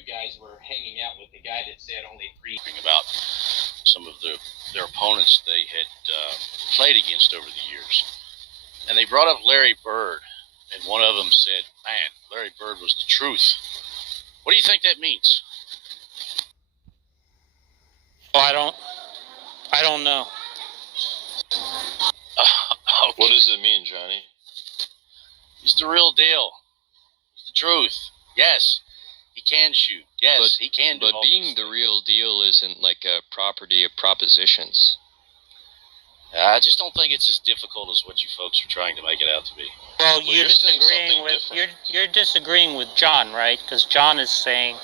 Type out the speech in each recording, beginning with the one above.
you guys were hanging out with the guy that said only three. About some of their opponents they had played against over the years, and they brought up Larry Bird, and one of them said, "Man, Larry Bird was the truth." What do you think that means? Well, I don't know. Okay. What does it mean, Johnny? He's the real deal. He's the truth. Yes, he can shoot. Yes, he can do. But being the real deal isn't like a property of propositions. I just don't think it's as difficult as what you folks are trying to make it out to be. Well, you're disagreeing with John, right? Because John is saying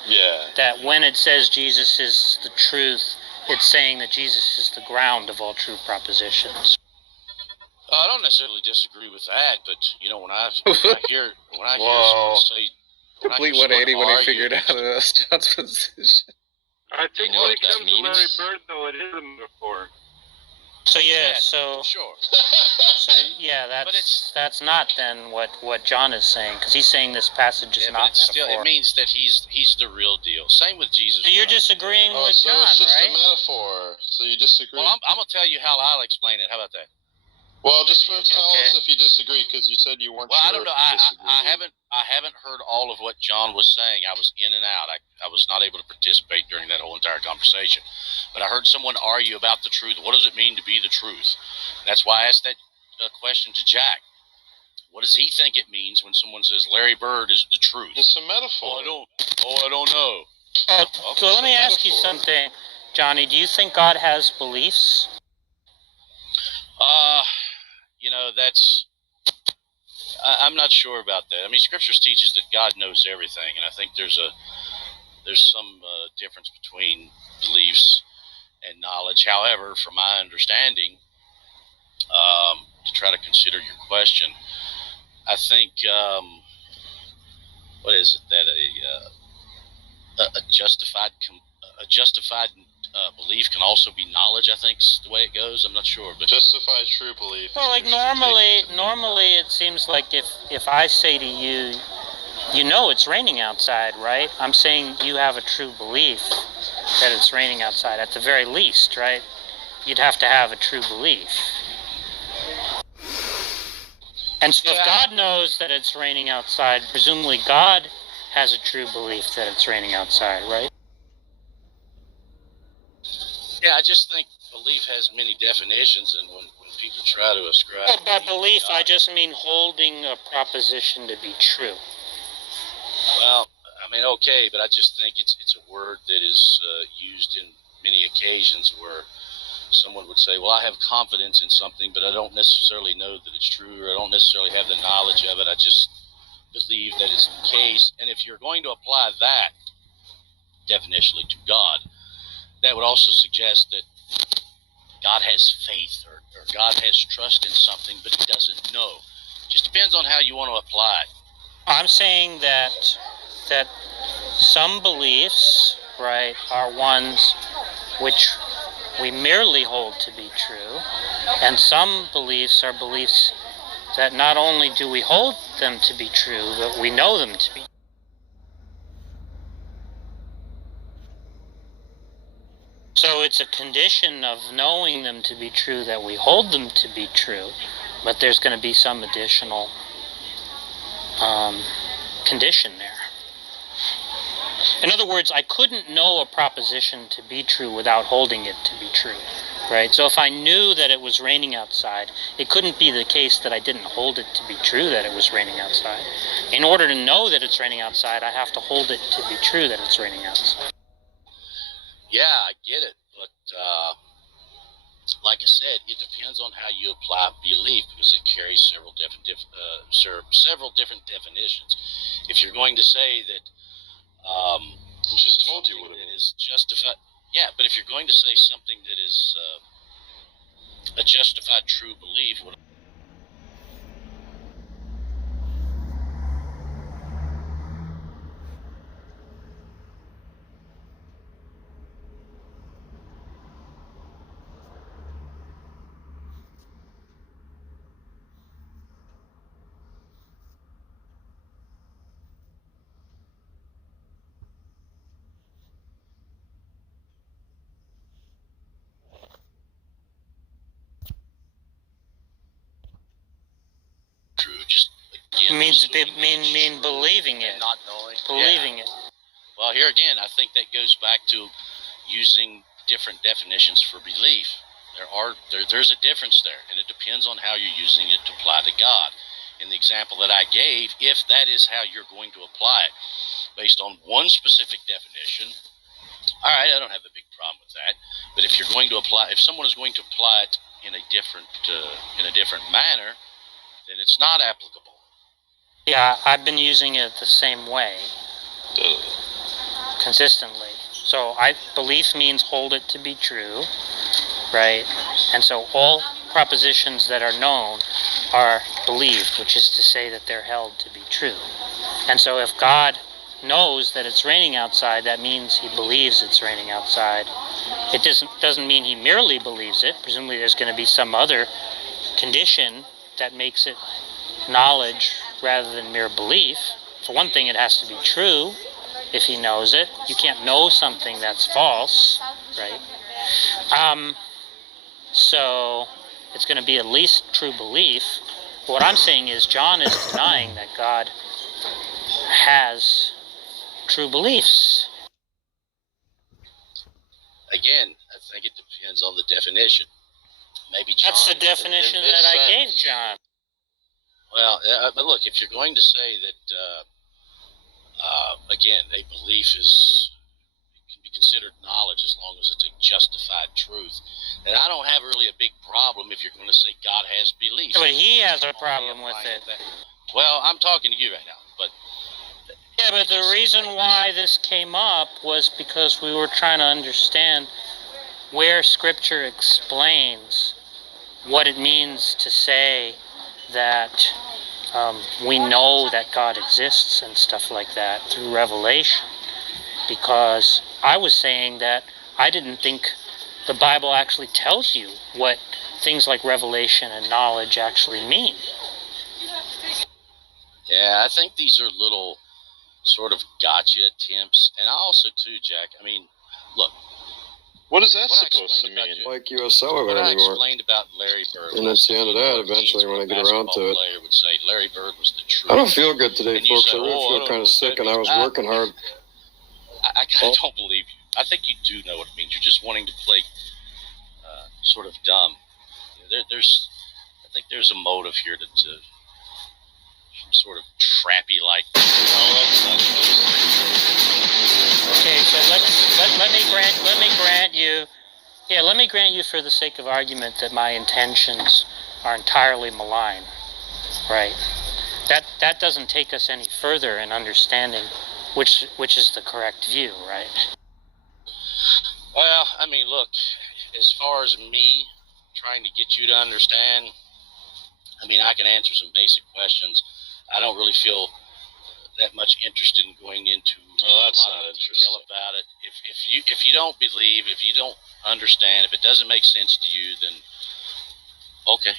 that when it says Jesus is the truth, it's saying that Jesus is the ground of all true propositions. I don't necessarily disagree with that, but you know when I hear someone say, complete 180 when he figured out John's position. I think when it comes to Larry Bird, though, it is a metaphor. So sure. That's not then what John is saying, because he's saying this passage is not metaphor. It means that he's the real deal. Same with Jesus. So you're disagreeing with so John, it's just right? a metaphor. So you disagree. Well, I'm gonna tell you how I'll explain it. How about that? Well, just tell us if you disagree, because you said you weren't. Well, sure I don't know. I haven't heard all of what John was saying. I was in and out. I was not able to participate during that whole entire conversation. But I heard someone argue about the truth. What does it mean to be the truth? That's why I asked that question to Jack. What does he think it means when someone says Larry Bird is the truth? It's a metaphor. I don't know. So let me ask you something, Johnny. Do you think God has beliefs? I'm not sure about that. I mean, Scriptures teaches that God knows everything, and I think there's some difference between beliefs and knowledge. However, from my understanding, to try to consider your question, I think what is it that a justified belief can also be knowledge. I think is the way it goes. I'm not sure, but justified true belief. Well, like normally it seems like if I say to you, you know it's raining outside, right? I'm saying you have a true belief that it's raining outside at the very least, right? You'd have to have a true belief. And so if God knows that it's raining outside, presumably God has a true belief that it's raining outside, right? Yeah, I just think belief has many definitions, and when people try to ascribe... Well, by belief, I just mean holding a proposition to be true. Well, I mean, okay, but I just think it's a word that is used in many occasions where someone would say, well, I have confidence in something, but I don't necessarily know that it's true, or I don't necessarily have the knowledge of it. I just believe that it's the case. And if you're going to apply that definitionally to God, that would also suggest that God has faith or God has trust in something, but he doesn't know. It just depends on how you want to apply it. I'm saying that some beliefs, right, are ones which we merely hold to be true, and some beliefs are beliefs that not only do we hold them to be true, but we know them to be. So it's a condition of knowing them to be true that we hold them to be true, but there's going to be some additional condition there. In other words, I couldn't know a proposition to be true without holding it to be true, right? So if I knew that it was raining outside, it couldn't be the case that I didn't hold it to be true that it was raining outside. In order to know that it's raining outside, I have to hold it to be true that it's raining outside. Yeah, I get it, but like I said, it depends on how you apply belief, because it carries several different definitions. If you're going to say that I just told you what it is justified, yeah, but if you're going to say something that is a justified true belief, again, Means assuming that it's mean true believing and it. not knowing. Believing it. Well, here again, I think that goes back to using different definitions for belief. There's a difference there, and it depends on how you're using it to apply to God. In the example that I gave, if that is how you're going to apply it, based on one specific definition, all right, I don't have a big problem with that. But if you're going to apply, if someone is going to apply it in a different manner, then it's not applicable. Yeah, I've been using it the same way, consistently. So belief means hold it to be true, right? And so all propositions that are known are believed, which is to say that they're held to be true. And so if God knows that it's raining outside, that means he believes it's raining outside. It doesn't mean he merely believes it. Presumably there's going to be some other condition that makes it knowledge rather than mere belief. For one thing, it has to be true if he knows it. You can't know something that's false, right? So it's going to be at least true belief. What I'm saying is John is denying that God has true beliefs. Again, I think it depends on the definition. Maybe John, That's the definition that I gave John. Well, but look, if you're going to say that, again, a belief can be considered knowledge as long as it's a justified truth, then I don't have really a big problem if you're going to say God has beliefs. But he has a problem with it. Well, I'm talking to you right now, but... Yeah, but the reason why this came up was because we were trying to understand where Scripture explains what it means to say that we know that God exists and stuff like that through revelation. Because I was saying that I didn't think the Bible actually tells you what things like revelation and knowledge actually mean. Yeah, I think these are little sort of gotcha attempts. And also, too, Jack, I mean, look. What is that What I supposed to explained mean? about Like USO of What it I anymore. explained about Larry Bird. And that's the end of that eventually when I get around to it. Player would say Larry Bird was the truth. I don't feel good today, And you folks. say, I really "Oh, I feel don't kind know of what sick, that and I was means." working hard. I kind of don't believe you. I think you do know what it means. You're just wanting to play sort of dumb. I think there's a motive here to some sort of trappy like. Okay, so let me grant you for the sake of argument that my intentions are entirely malign, right? That doesn't take us any further in understanding which is the correct view, right? Well, I mean, look, as far as me trying to get you to understand, I mean, I can answer some basic questions. I don't really feel that much interested in going into a lot of detail about it. If you don't believe, if you don't understand, if it doesn't make sense to you, then okay.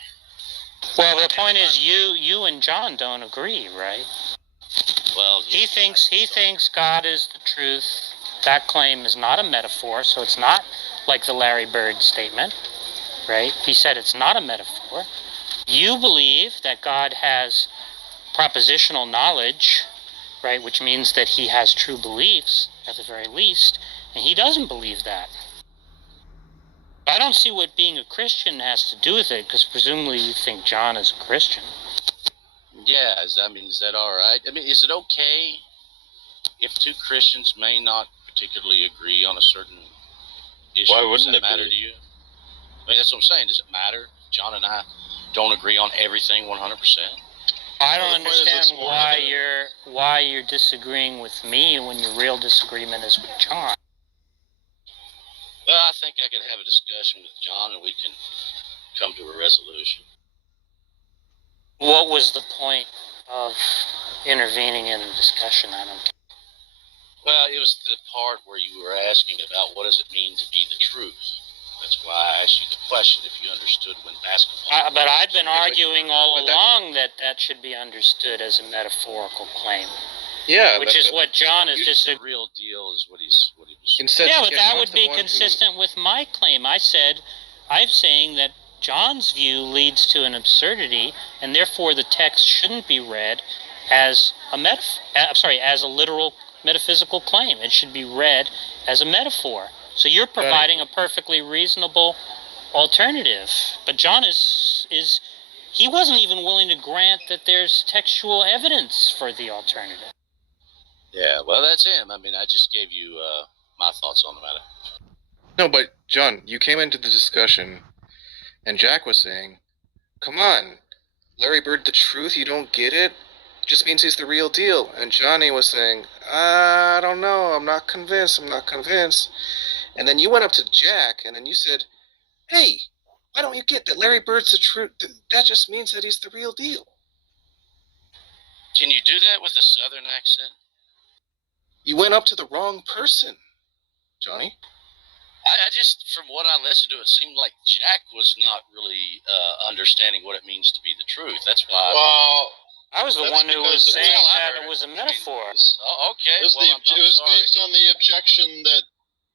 Well, the point is, you and John don't agree, right? Well, He thinks God is the truth. That claim is not a metaphor, so it's not like the Larry Bird statement, right? He said it's not a metaphor. You believe that God has propositional knowledge, right, which means that he has true beliefs, at the very least, and he doesn't believe that. I don't see what being a Christian has to do with it, because presumably you think John is a Christian. yeah, is that all right? I mean, is it okay if two Christians may not particularly agree on a certain issue? Why wouldn't Does it that matter be? to you? I mean, that's what I'm saying. Does it matter? John and I don't agree on everything 100%. I don't Well, the point is understand it's why you're disagreeing with me when your real disagreement is with John. Well, I think I could have a discussion with John and we can come to a resolution. What was the point of intervening in the discussion? I don't get. Well, it was the part where you were asking about what does it mean to be the truth. That's why I asked you the question if you understood when basketball. But I've been arguing all but that- along that should be understood as a metaphorical claim, Yeah, which is what John is The disagreeing. real deal is what he was. Instead, Yeah, but that John's would the be one who- consistent with my claim. I'm saying that John's view leads to an absurdity, and therefore the text shouldn't be read as as a literal metaphysical claim. It should be read as a metaphor. So you're providing a perfectly reasonable alternative. But John he wasn't even willing to grant that there's textual evidence for the alternative. Yeah, well, that's him. I mean, I just gave you my thoughts on the matter. No, but John, you came into the discussion, and Jack was saying, "Come on, Larry Bird, the truth. You don't get it. Just means he's the real deal." And Johnny was saying, "I don't know. I'm not convinced. I'm not convinced." And then you went up to Jack, and then you said, "Hey, why don't you get that Larry Bird's the truth? That just means that he's the real deal." Can you do that with a southern accent? You went up to the wrong person, Johnny. I just, from what I listened to, it seemed like Jack was not really understanding what it means to be the truth. That's why. Well, I was the That's one who was because- saying Well, I that heard it was a it. metaphor. Okay. it was, Well, I'm it was sorry. based on the objection that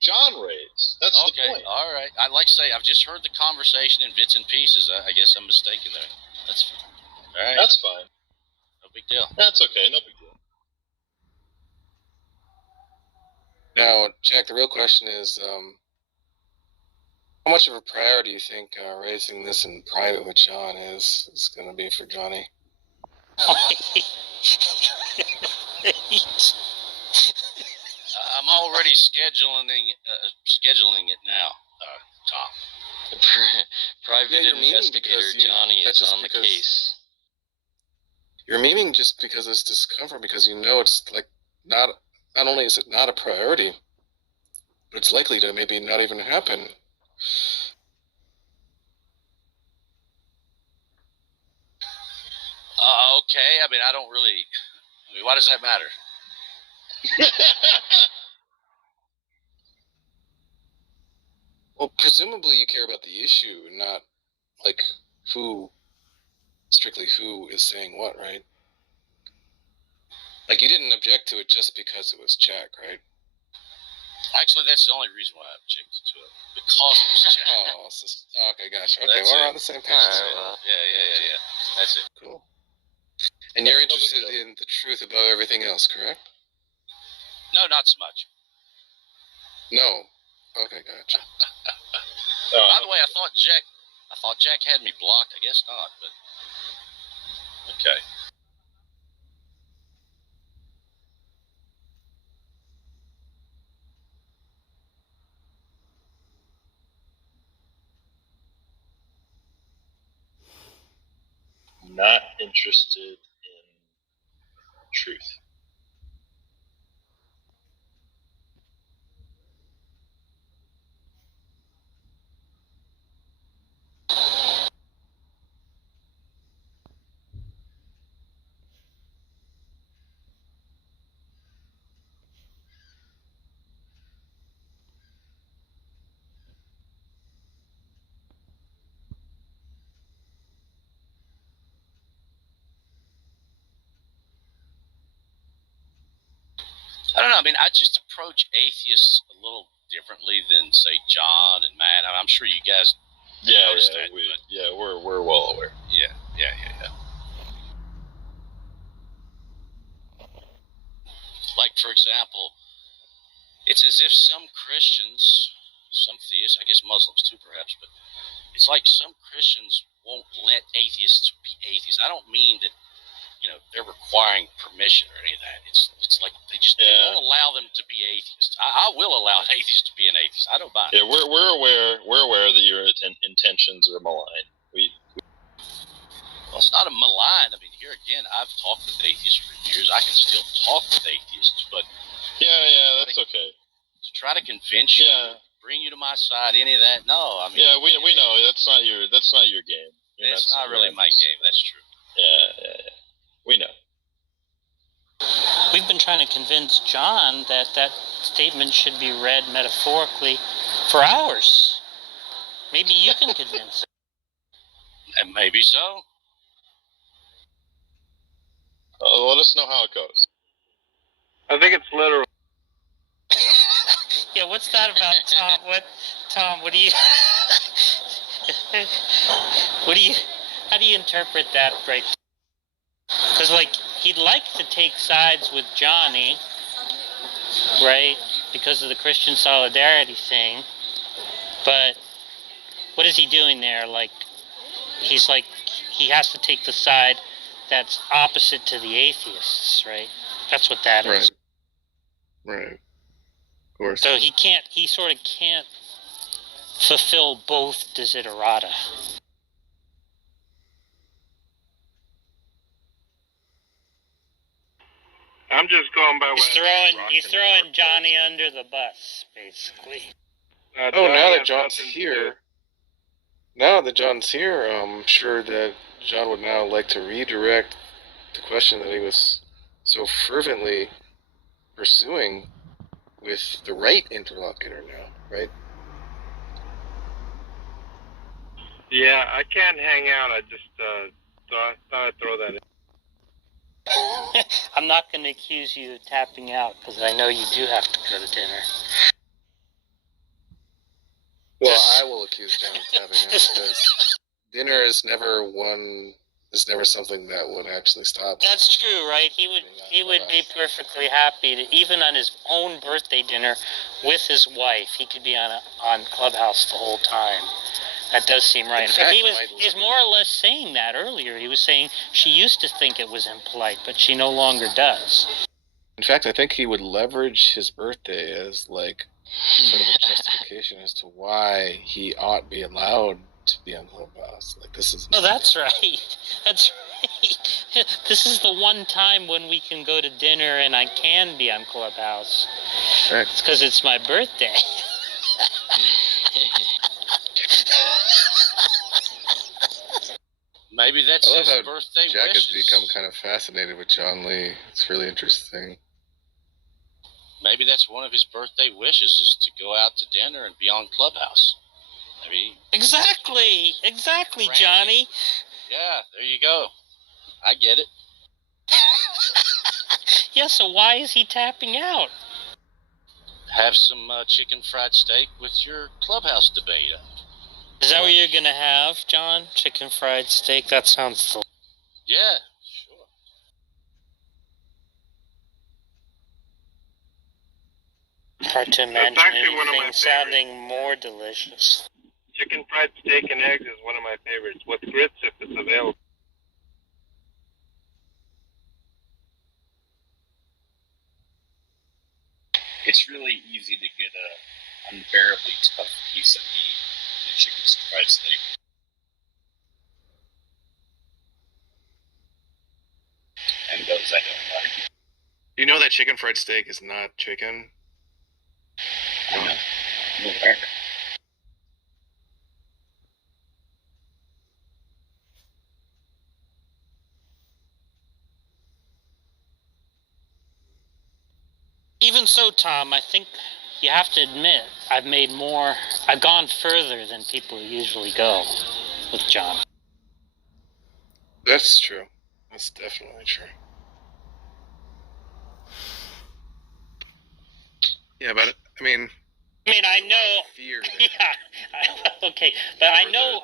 John raised. That's the Okay, point. all right. I'd like to say I've just heard the conversation in bits and pieces. I guess I'm mistaken there. That's all right. That's fine. No big deal. That's okay. No big deal. Now, Jack, the real question is, how much of a priority do you think raising this in private with John is going to be for Johnny? I'm already scheduling it now, Tom. Private Yeah, you're meaning investigator because you- Johnny that's is just on the because- case. You're memeing just because it's discomfort, because you know it's like not only is it not a priority, but it's likely to maybe not even happen. Okay. I mean, I don't really. I mean, why does that matter? Well, presumably you care about the issue, not like strictly who is saying what, right? Like you didn't object to it just because it was Jack, right? Actually, that's the only reason why I objected to it, because it was Jack. Okay, gotcha. Okay, That's well, we're it. on the same page. Alright, That's well. Yeah. That's it. cool. And you're Yeah, no big interested deal. in the truth above everything else, correct? No, not so much. No. Okay, gotcha. By the way, I thought Jack had me blocked. I guess not, but okay. Not interested in truth. I don't know. I mean, I just approach atheists a little differently than, say, John and Matt. I'm sure you guys Yeah, noticed yeah, that, we're well aware. Yeah. Like, for example, it's as if some Christians, some theists, I guess Muslims too, perhaps, but it's like some Christians won't let atheists be atheists. I don't mean that, they're requiring permission or any of that. It's like they won't allow them to be atheists. I will allow an atheist to be an atheist. I don't mind. Yeah, we're aware that your intentions are malign. Well, it's not a malign. I mean, here again, I've talked with atheists for years. I can still talk with atheists, but Yeah, that's okay. to try to convince you, Yeah. bring you to my side, any of that, no. I mean, Yeah, we know that's not your game. it's not really my game. That's true. Yeah. We know. We've been trying to convince John that statement should be read metaphorically for hours. Maybe you can convince him. And maybe so. Let us know how it goes. I think it's literal. Yeah, what's that about, Tom? Tom, what do you... how do you interpret that right? Because, he'd like to take sides with Johnny, right? Because of the Christian solidarity thing. But what is he doing there? Like, he has to take the side that's opposite to the atheists, right? That's what that is. Right. Of course. So he sort of can't fulfill both desiderata. I'm just going by what He's throwing Johnny under the bus, basically. Oh, now that John's here, I'm sure that John would now like to redirect the question that he was so fervently pursuing with the right interlocutor now, right? Yeah, I can't hang out. I just thought I'd throw that in. I'm not going to accuse you of tapping out, because I know you do have to go to dinner. Well, I will accuse John of tapping out because dinner is never something that would actually stop. That's true, right? He would be perfectly happy to, even on his own birthday dinner with his wife, he could be on Clubhouse the whole time. That does seem right. In fact, he was more or less saying that earlier. He was saying she used to think it was impolite, but she no longer does. In fact, I think he would leverage his birthday as like sort of a justification as to why he ought be allowed to be on Clubhouse. Like, this is... Oh, that's right. That's right. This is the one time when we can go to dinner and I can be on Clubhouse. Correct. It's because it's my birthday. Maybe that's I love his how birthday Jack has wishes. become kind of fascinated with John Lee. It's really interesting. Maybe that's one of his birthday wishes, is to go out to dinner and be on Clubhouse. Maybe. Exactly, Johnny. Yeah, there you go. I get it. Yeah, so why is he tapping out? Have some chicken fried steak with your Clubhouse debate. Is that what you're going to have, John? Chicken fried steak? That sounds delicious. Yeah, sure. Hard to imagine actually one of my anything sounding more delicious. Chicken fried steak and eggs is one of my favorites. With grits if it's available. It's really easy to get a unbearably tough piece of meat in a chicken fried steak. And those I don't like. You know that chicken fried steak is not chicken? I know. I'm aware. Even so, Tom, I think you have to admit I've gone further than people usually go with John. That's true. That's definitely true. Yeah, but I mean, I know. Fear that Yeah. Okay, but I know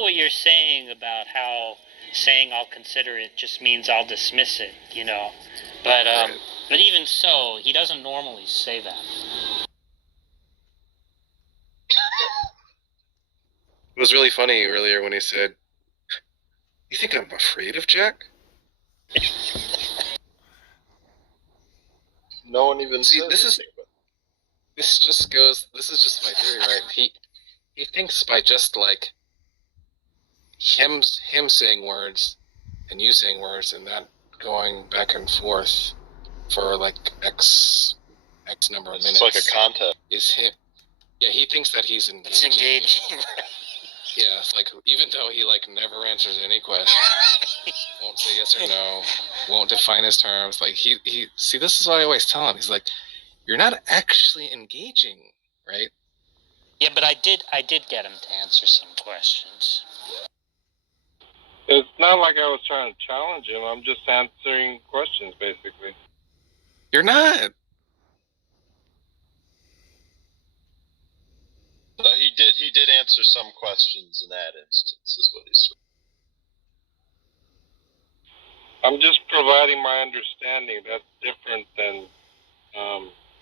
what you're saying about how saying I'll consider it just means I'll dismiss it, you know. But Right. But even so, he doesn't normally say that. It was really funny earlier when he said, "You think I'm afraid of Jack?" No one even See, says this is anything, this is just my theory, right? He thinks by just like him saying words and you saying words and that going back and forth for like X number of minutes. It's like a contest. Is him? Yeah, he thinks that he's engaging. It's engaging. Yeah, it's like, even though he like never answers any question, won't say yes or no, won't define his terms. Like he see, this is what I always tell him. He's like, you're not actually engaging, right? Yeah, but I did get him to answer some questions. It's not like I was trying to challenge him. I'm just answering questions, basically. You're not. He did answer some questions in that instance, is what he's. I'm just providing my understanding. That's different than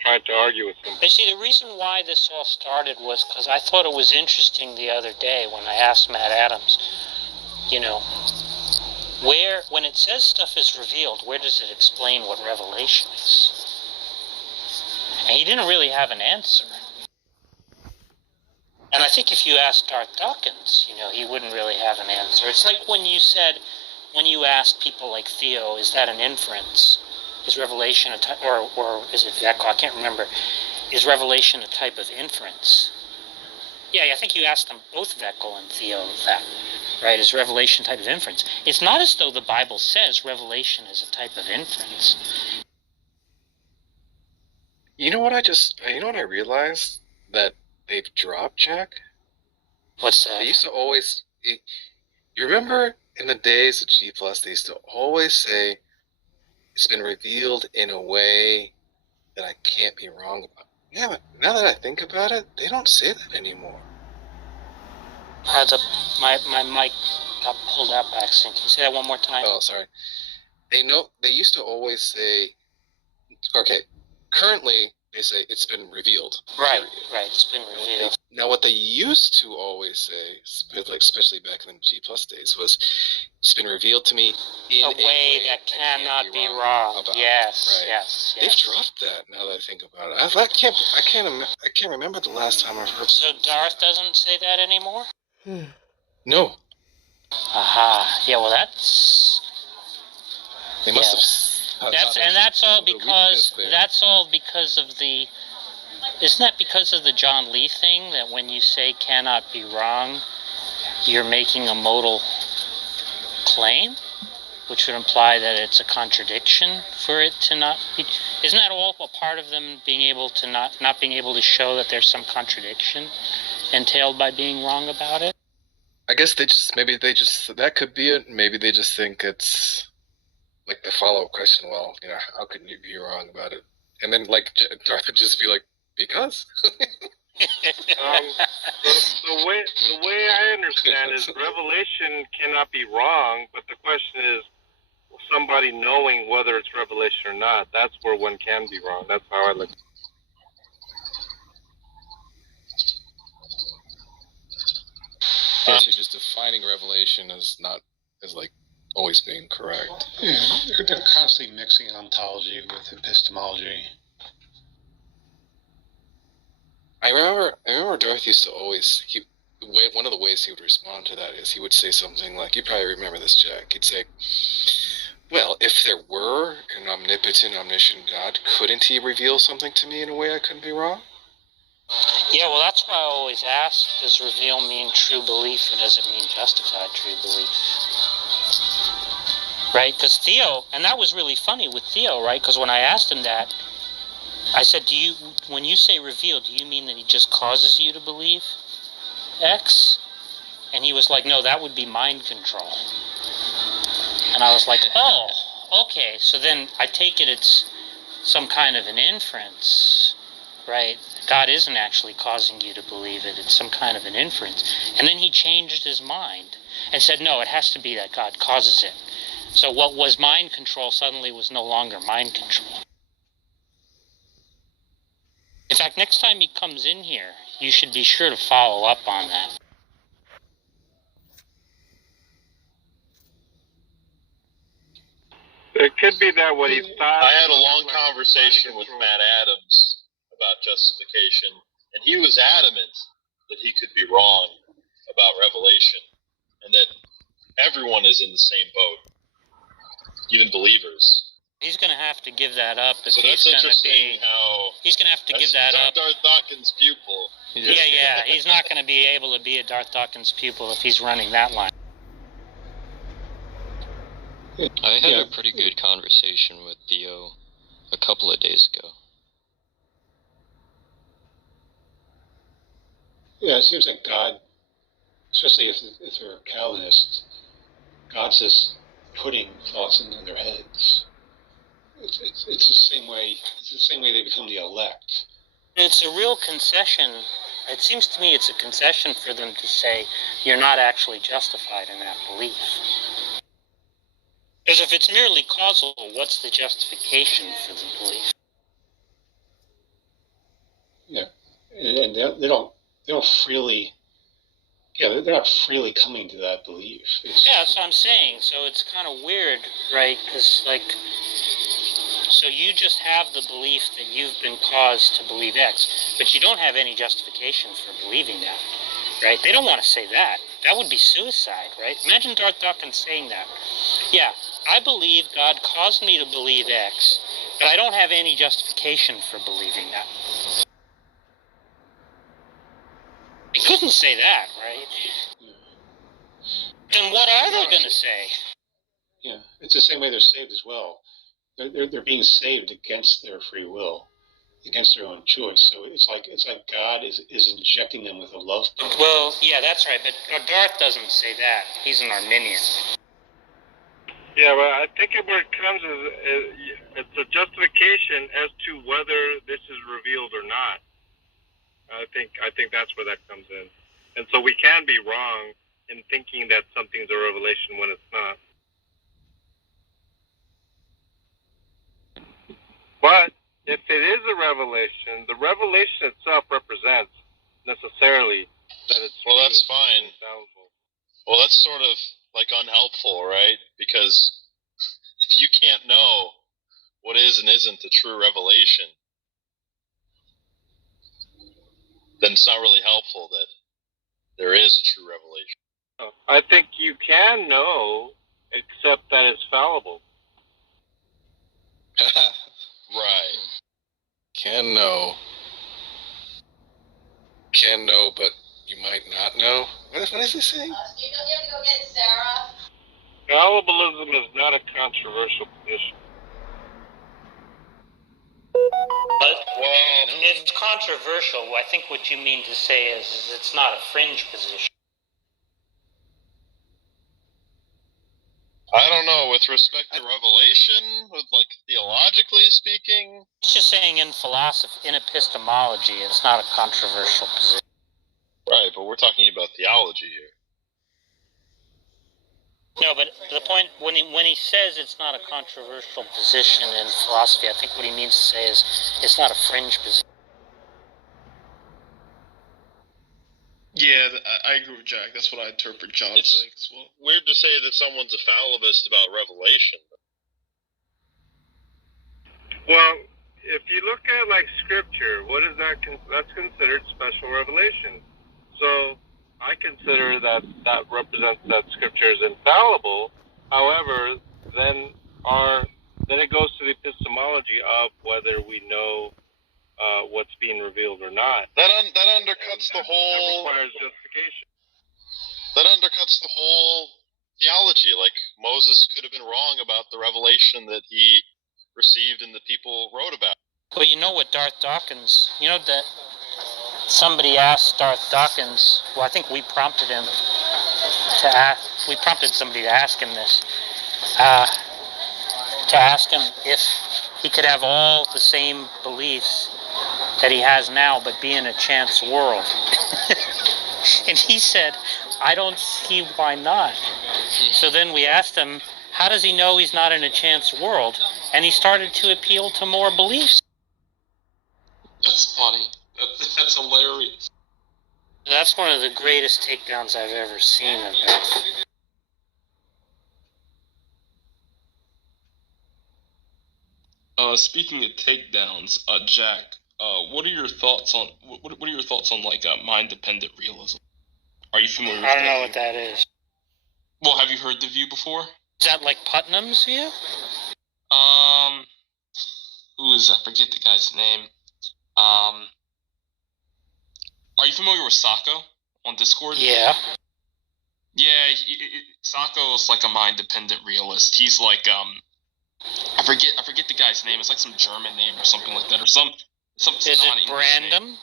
trying to argue with somebody. But see, the reason why this all started was because I thought it was interesting the other day when I asked Matt Adams, you know, when it says stuff is revealed, where does it explain what revelation is? And he didn't really have an answer. And I think if you asked Darth Dawkins, you know, he wouldn't really have an answer. It's like when you asked people like Theo, is that an inference? Is revelation a type, or is it Veckel? I can't remember. Is revelation a type of inference? Yeah, I think you asked them both, Veckel and Theo, that, right? Is revelation a type of inference? It's not as though the Bible says revelation is a type of inference. You know what I realized that they've dropped, Jack? What's They that? used to always, you remember in the days of G+, they used to always say, it's been revealed in a way that I can't be wrong about. Yeah, but now that I think about it, they don't say that anymore. My mic got pulled out by accident. Can you say that one more time? Oh, sorry. They used to always say, okay, currently they say it's been revealed. Right, it's been revealed. Now, what they used to always say, like especially back in the G+ days, was it's been revealed to me in A way that cannot be wrong. about. Yes, Right. yes. They've dropped that. Now that I think about it, I can't remember the last time I've heard. So Darth doesn't say that anymore? No, Aha. Yeah, well, that's they must have. that's all the because weakness there. that's all because of the. Isn't that because of the John Lee thing that when you say cannot be wrong, you're making a modal claim, which would imply that it's a contradiction for it to not be. Isn't that all a part of them being able to not being able to show that there's some contradiction entailed by being wrong about it? I guess that could be it. Maybe they just think it's like the follow-up question. Well, how can you be wrong about it? And then like Darth would just be like, because. The way I understand is revelation cannot be wrong, but the question is somebody knowing whether it's revelation or not. That's where one can be wrong. That's how I look. Yeah, so just defining revelation as like always being correct. Yeah, they're constantly mixing ontology with epistemology. I remember Darth used to always one of the ways he would respond to that is he would say something like, you probably remember this, Jack. He'd say, well, if there were an omnipotent, omniscient God, couldn't he reveal something to me in a way I couldn't be wrong? Yeah, well, that's why I always ask, does reveal mean true belief or does it mean justified true belief? Right? Because Theo, and that was really funny with Theo, right? Because when I asked him that, I said, when you say reveal, do you mean that he just causes you to believe X? And he was like, no, that would be mind control. And I was like, oh, okay. So then I take it it's some kind of an inference, right? God isn't actually causing you to believe it. It's some kind of an inference. And then he changed his mind and said, no, it has to be that God causes it. So what was mind control suddenly was no longer mind control. In fact, next time he comes in here, you should be sure to follow up on that. It could be that what he thought. I had a long conversation with Matt Adams about justification, and he was adamant that he could be wrong about revelation, and that everyone is in the same boat, even believers. He's going to have to give that up if So that's he's going to interesting be. how He's going to have to give that up. Darth Dawkins' pupil. Yeah. He's not going to be able to be a Darth Dawkins pupil if he's running that line. I had a pretty good conversation with Theo a couple of days ago. Yeah, it seems like God, especially if they're Calvinists, God's just putting thoughts into their heads. It's the same way. It's the same way they become the elect. It's a real concession. It seems to me it's a concession for them to say you're not actually justified in that belief. Because if it's merely causal, what's the justification for the belief? Yeah, and they don't freely. Yeah, they're not freely coming to that belief. Yeah, that's what I'm saying. So it's kind of weird, right? Because, like, so you just have the belief that you've been caused to believe X, but you don't have any justification for believing that, right? They don't want to say that. That would be suicide, right? Imagine Darth Dawkins saying that. Yeah, I believe God caused me to believe X, but I don't have any justification for believing that. They couldn't say that, right? Then what are they going to say? Yeah, it's the same way they're saved as well. They're being saved against their free will, against their own choice. So it's like God is injecting them with a love. Well, yeah, that's right. But Darth doesn't say that. He's an Arminian. Yeah, well, I think where it comes is it's a justification as to whether this is revealed or not. I think that's where that comes in, and so we can be wrong in thinking that something's a revelation when it's not. But if it is a revelation, the revelation itself represents necessarily that it's Well, that's true fine. and infallible. Well, that's sort of like unhelpful, right? Because if you can't know what is and isn't a true revelation, then it's not really helpful that there is a true revelation. I think you can know, except that it's fallible. Right. Can know, but you might not know. What is he saying? You have to go get Sarah. Fallibilism is not a controversial position. But it's controversial. I think what you mean to say is it's not a fringe position. I don't know, with respect to revelation, with like theologically speaking. It's just saying in philosophy, in epistemology, it's not a controversial position. Right, but we're talking about theology here. No, but the point, when he says it's not a controversial position in philosophy, I think what he means to say is it's not a fringe position. Yeah, I agree with Jack. That's what I interpret John saying as well. Weird to say that someone's a fallibist about revelation. Well, if you look at like scripture, what is that? That's considered special revelation. So I consider that represents that scripture is infallible. However, then it goes to the epistemology of whether we know what's being revealed or not. That undercuts the whole. That requires justification. That undercuts the whole theology. Like Moses could have been wrong about the revelation that he received and the people wrote about. Well, you know what Darth Dawkins, you know that somebody asked Darth Dawkins, well, I think we prompted him to ask, we prompted somebody to ask him this, to ask him if he could have all the same beliefs that he has now, but be in a chance world. And he said, I don't see why not. So then we asked him, how does he know he's not in a chance world? And he started to appeal to more beliefs. That's funny. That's hilarious. That's one of the greatest takedowns I've ever seen of that. Speaking of takedowns, Jack, what are your thoughts on like mind dependent realism? Are you familiar with that? I don't know what that is. Well, have you heard the view before? Is that like Putnam's view? Who is I forget the guy's name. Are you familiar with Sacco on Discord? Yeah. Yeah, Sacco is like a mind-dependent realist. He's like, I forget the guy's name. It's like some German name or something like that, or some Is it Brandom? name.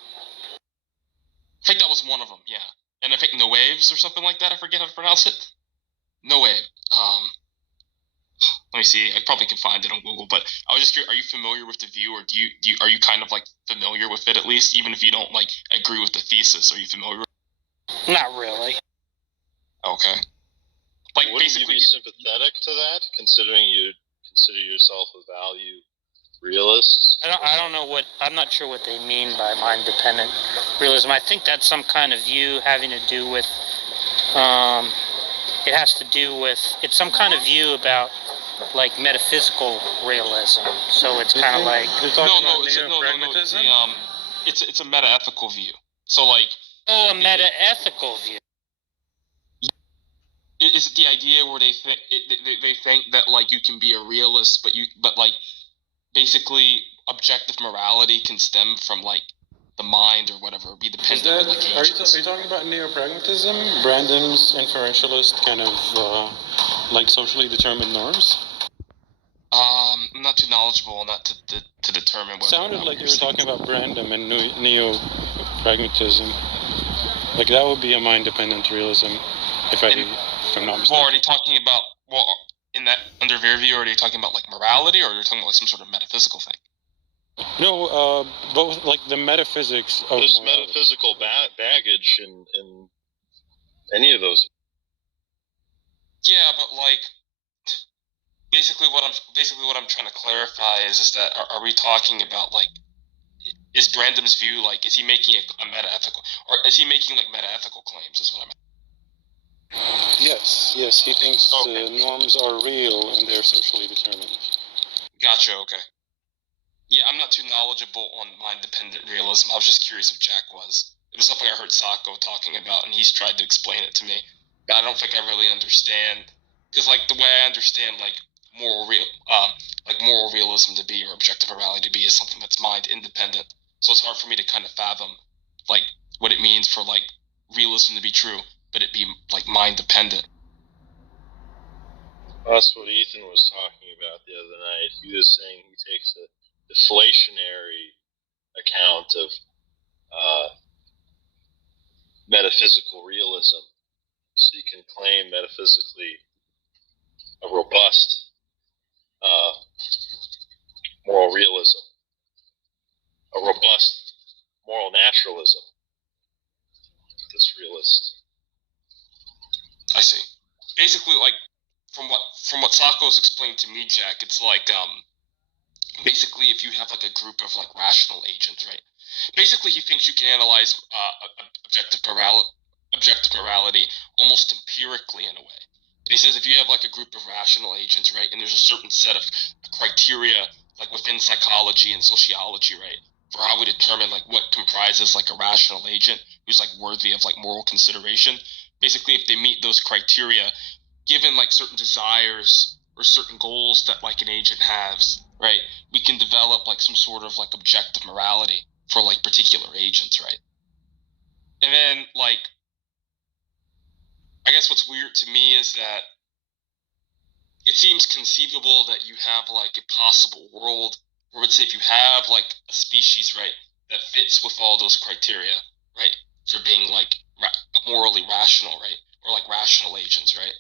I think that was one of them. Yeah, and I think No Waves or something like that. I forget how to pronounce it. No Wave. Let me see. I probably can find it on Google. But I was just curious, are you familiar with the view, or are you kind of like familiar with it at least, even if you don't like agree with the thesis? Are you familiar with it? Not really. Okay. Like Wouldn't basically, you be sympathetic to that, considering you consider yourself a value realist? I don't know what, I'm not sure what they mean by mind-dependent realism. I think that's some kind of view having to do with, it has to do with, it's some kind of view about, like, metaphysical realism. So it's kind of like, it's a meta-ethical view. So like, oh, a meta-ethical view. Is it the idea where they think that like you can be a realist, but like basically objective morality can stem from like the mind or whatever, be dependent on like are you talking about neo-pragmatism? Brandon's inferentialist kind of like socially determined norms? I'm not too knowledgeable on that to determine whether. Sounded like you were talking about Brandon and neo-pragmatism. Like that would be a mind-dependent realism, if I'm not mistaken. Well, are they talking about in that under their view? Are they talking about like morality, or are they talking about like some sort of metaphysical thing? No, both like the metaphysics of There's morality. metaphysical baggage in any of those. Yeah, but like basically what I'm trying to clarify is that are we talking about like, is Brandon's view like, is he making a meta-ethical, or is he making like meta-ethical claims? Is what I'm. Yes, he thinks the norms are real and they're socially determined. Gotcha. Okay. Yeah, I'm not too knowledgeable on mind-dependent realism. I was just curious if Jack was. It was something I heard Sako talking about, and he's tried to explain it to me. But I don't think I really understand, because like the way I understand like moral realism to be, or objective morality to be, is something that's mind independent. So it's hard for me to kind of fathom like what it means for like realism to be true, but it be like mind dependent. That's what Ethan was talking about the other night. He was saying he takes a deflationary account of metaphysical realism, so you can claim metaphysically a robust moral realism, a robust moral naturalism. This realist. I see. Basically, like from what Sako's explained to me, Jack, it's like basically if you have like a group of like rational agents, right? Basically, he thinks you can analyze objective morality almost empirically in a way. And he says if you have like a group of rational agents, right, and there's a certain set of criteria like within psychology and sociology, right, for how we determine like what comprises like a rational agent who's like worthy of like moral consideration. Basically, if they meet those criteria, given like certain desires or certain goals that like an agent has, right, we can develop like some sort of like objective morality for like particular agents, right? And then like, I guess what's weird to me is that it seems conceivable that you have like a possible world where, let's say, if you have like a species, right, that fits with all those criteria, right, for being like morally rational, right, or like rational agents, right,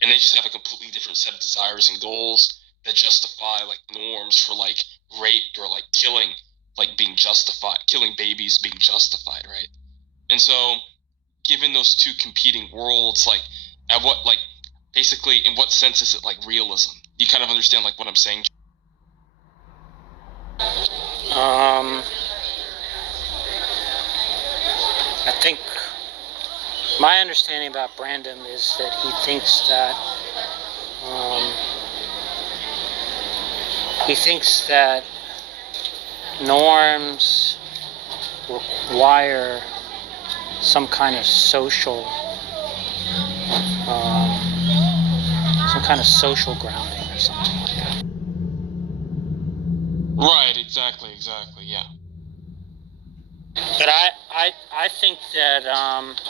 and they just have a completely different set of desires and goals that justify like norms for like rape or like killing, like being justified, killing babies being justified, right? And so, given those two competing worlds, like at what, like basically in what sense is it like realism? You kind of understand like what I'm saying? I think my understanding about Brandon is that he thinks that norms require some kind of social grounding or something like that. Right, exactly, yeah. But I think that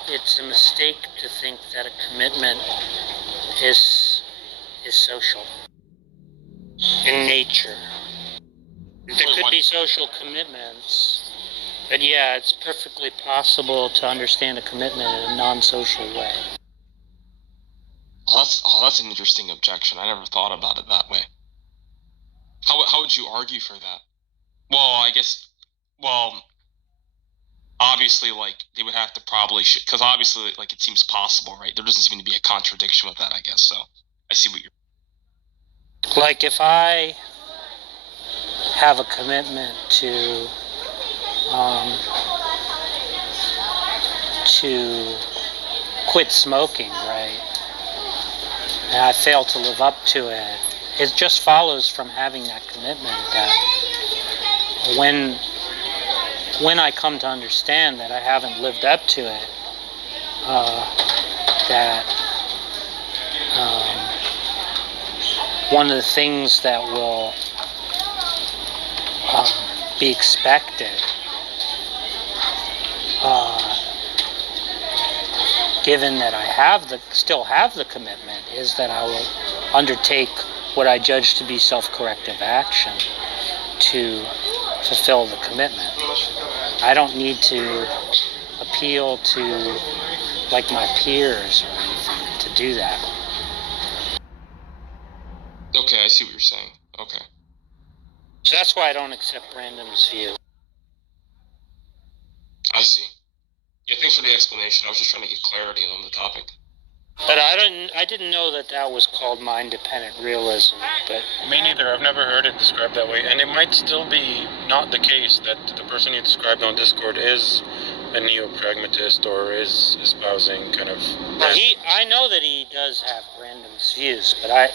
it's a mistake to think that a commitment is social in nature. There could be social commitments, but yeah, it's perfectly possible to understand a commitment in a non-social way. That's an interesting objection. I never thought about it that way. How would you argue for that? Well, I guess, obviously, like, they would have to probably, because obviously, like, it seems possible, right? There doesn't seem to be a contradiction with that, I guess, so I see what you're... Like, if I have a commitment to quit smoking, right, and I fail to live up to it, it just follows from having that commitment that when I come to understand that I haven't lived up to it, that one of the things that will be expected, given that I still have the commitment, is that I will undertake what I judge to be self-corrective action to fulfill the commitment. I don't need to appeal to, like, my peers or anything to do that. Okay, I see what you're saying. Okay. So that's why I don't accept Brandon's view. I see. Yeah, thanks for the explanation. I was just trying to get clarity on the topic. But I didn't know that was called mind-dependent realism. But me neither. I've never heard it described that way, and it might still be not the case that the person you described on Discord is a neo-pragmatist or is espousing kind of... Well, I know that he does have Brandon's views, but I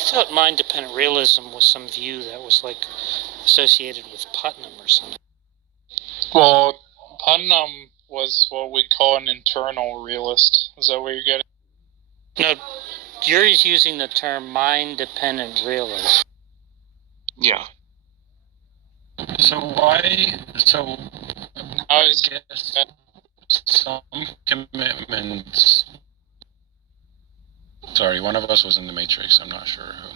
thought mind-dependent realism was some view that was, like, associated with Putnam or something. Well, Putnam was what we call an internal realist. Is that what you're getting? No, you're using the term mind-dependent realism. Yeah. So I guess some commitments... Sorry, one of us was in the Matrix. I'm not sure who.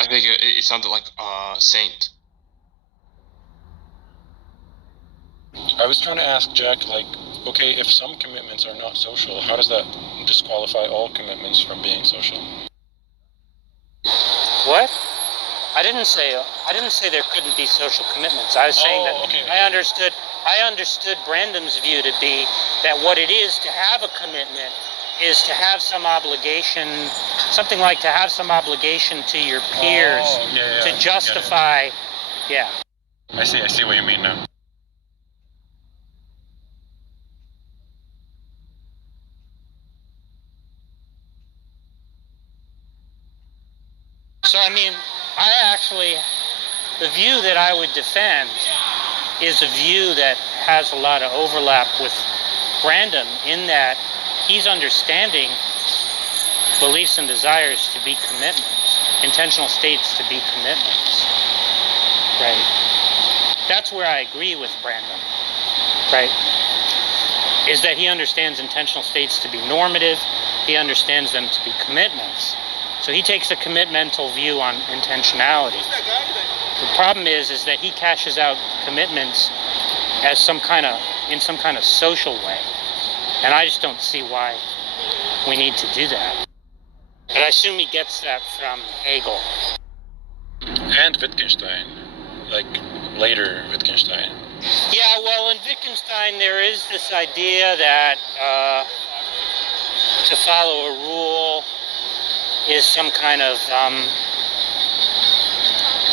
I think it sounded like Saint. I was trying to ask Jack, like, okay, if some commitments are not social, how does that disqualify all commitments from being social? What? I didn't say there couldn't be social commitments. I was saying that okay. I understood Brandon's view to be that what it is to have a commitment is to have some obligation, something like to have some obligation to your peers to justify, I see what you mean now. So, I mean, the view that I would defend is a view that has a lot of overlap with Brandon in that he's understanding beliefs and desires to be commitments, intentional states to be commitments, right? That's where I agree with Brandon, right? Is that he understands intentional states to be normative, he understands them to be commitments. So he takes a commitmental view on intentionality. The problem is that he cashes out commitments as in some kind of social way. And I just don't see why we need to do that. But I assume he gets that from Hegel. And Wittgenstein. Like, later Wittgenstein. Yeah, well, in Wittgenstein there is this idea that to follow a rule is some kind of,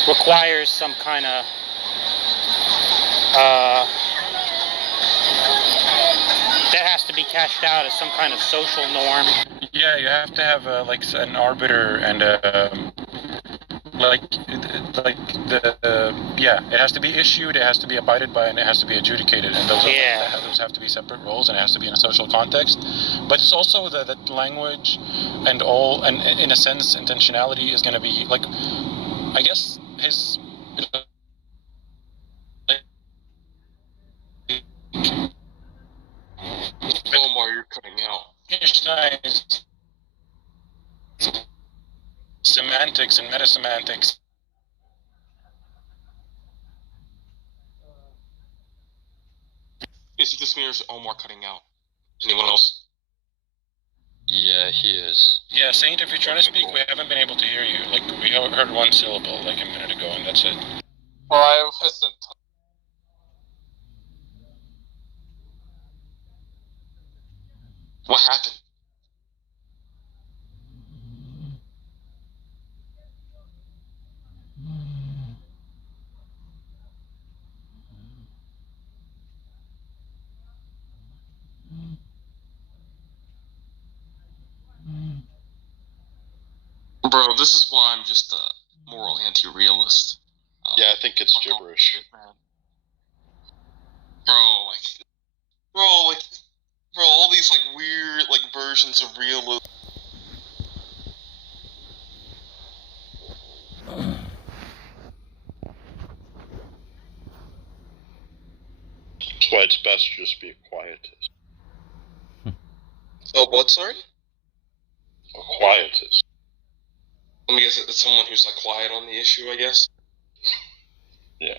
requires some kind of, that has to be cashed out as some kind of social norm. Yeah, you have to have an arbiter and it has to be issued, it has to be abided by, and it has to be adjudicated, and those have to be separate roles, and it has to be in a social context. But it's also that language and in a sense, intentionality is going to be like, I guess his. Omar, you're cutting out. Wittgenstein's semantics and metasemantics. Is it just me or is Omar cutting out? Anyone else? Yeah, he is. Yeah, Saint, if you're trying to speak, we haven't been able to hear you. Like, we heard one syllable like a minute ago, and that's it. Well, I wasn't. What happened? Bro, this is why I'm just a moral anti-realist. Yeah, I think it's gibberish. Man. Bro, all these like weird like versions of realism. That's why it's best to just be a quietist. Oh, what? Sorry. A quietist. Let me guess. It's someone who's like quiet on the issue, I guess. Yeah.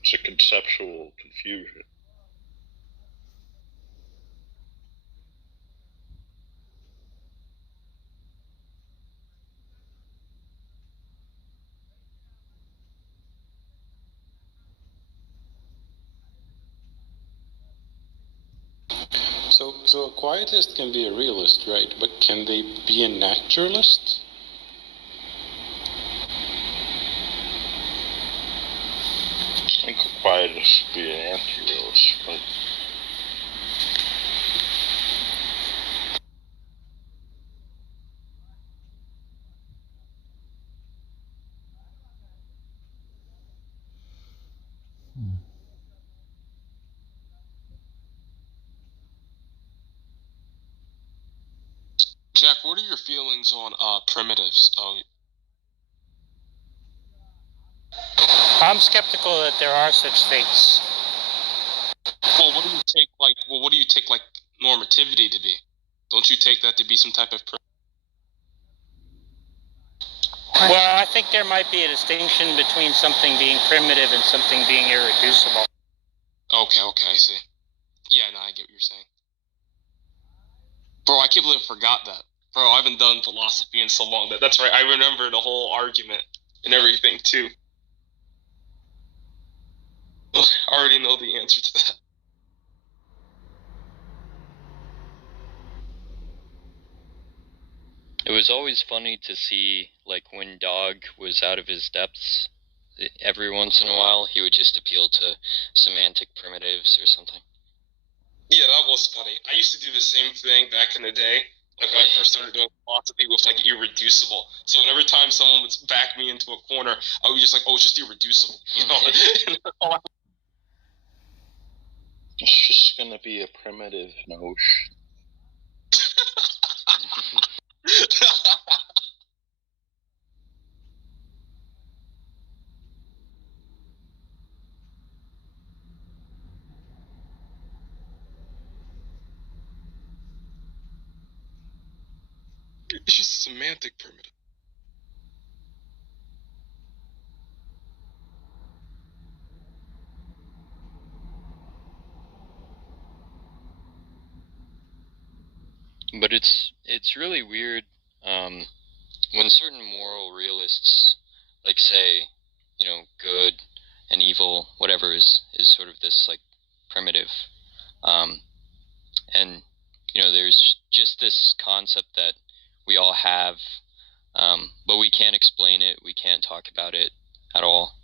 It's a conceptual confusion. So a quietist can be a realist, right? But can they be a naturalist? I think a quietist would be an anti-realist, but Jack, what are your feelings on primitives? I'm skeptical that there are such things. Well, what do you take like normativity to be? Don't you take that to be some type of Well, I think there might be a distinction between something being primitive and something being irreducible. Okay, I see. Yeah, no, I get what you're saying. Bro, I can't believe I forgot that. Bro, I haven't done philosophy in so long. That's right, I remember the whole argument and everything, too. I already know the answer to that. It was always funny to see, like, when Dog was out of his depths, every once in a while, he would just appeal to semantic primitives or something. Yeah, that was funny. I used to do the same thing back in the day, like when I first started doing philosophy with like irreducible. So every time someone would back me into a corner, I would just like, oh, it's just irreducible, you know? it's just gonna be a primitive notion. It's just a semantic primitive. But it's really weird when certain moral realists, like, say, good and evil, whatever, is sort of this like primitive, and there's just this concept that we all have, but we can't explain it, we can't talk about it at all.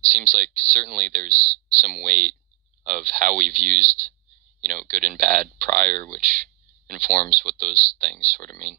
Seems like certainly there's some weight of how we've used good and bad prior, which informs what those things sort of mean.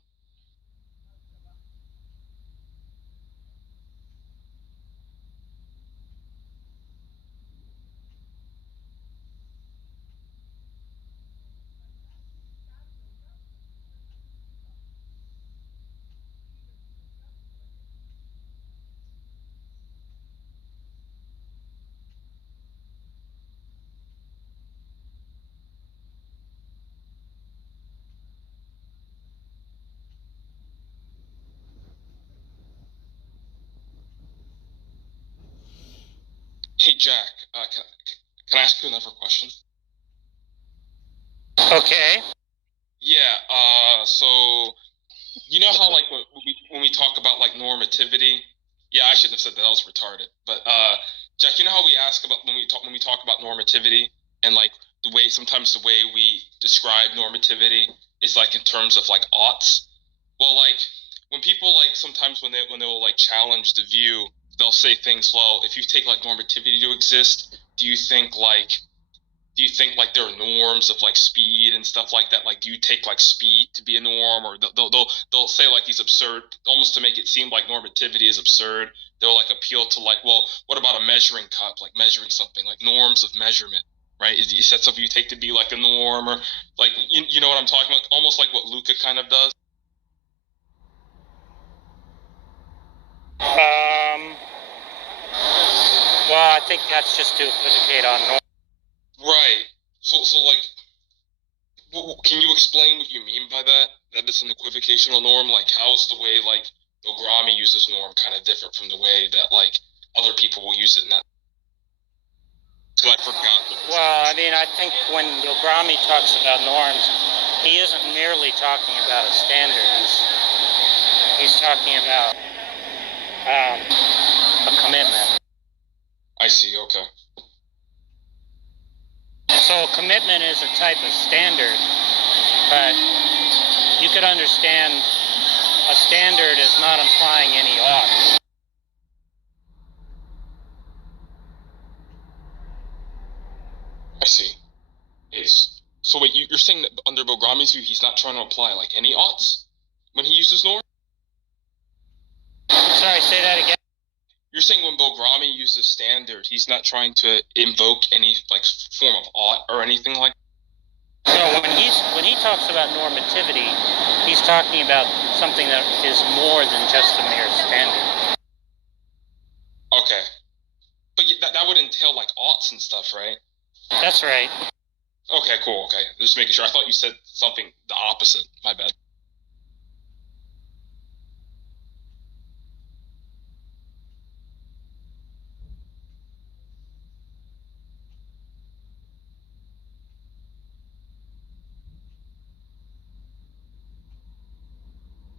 Hey Jack, Can I ask you another question? Okay. Yeah. So you know how like when we talk about like normativity, yeah, I shouldn't have said that. I was retarded. But Jack, you know how we ask about when we talk about normativity and like sometimes the way we describe normativity is like in terms of like oughts. Well, like when people like sometimes when they will like challenge the view, they'll say things. Well, if you take like normativity to exist, do you think like there are norms of like speed and stuff like that? Like, do you take like speed to be a norm, or they'll say like these absurd, almost to make it seem like normativity is absurd. They'll like appeal to like, well, what about a measuring cup, like measuring something, like norms of measurement, right? Is that something you take to be like a norm, or like you know what I'm talking about? Almost like what Luca kind of does. Well, I think that's just to equivocate on norm. Right. So like, can you explain what you mean by that? That it's an equivocational norm? Like, how is the way, like, Bogrami uses norm kind of different from the way that, like, other people will use it in that? So I forgot. Well, I mean, I think when Bogrami talks about norms, he isn't merely talking about a standard. He's talking about a commitment. I see, okay. So commitment is a type of standard, but you could understand a standard is not implying any ought. I see. Yes. So wait, you're saying that under Bogrami's view, he's not trying to apply, like, any oughts when he uses norm? Sorry, say that again. You're saying when Bogrami uses standard, he's not trying to invoke any, like, form of ought or anything like that? No, when he talks about normativity, he's talking about something that is more than just a mere standard. Okay. But that would entail, like, oughts and stuff, right? That's right. Okay, cool, okay. Just making sure. I thought you said something the opposite. My bad.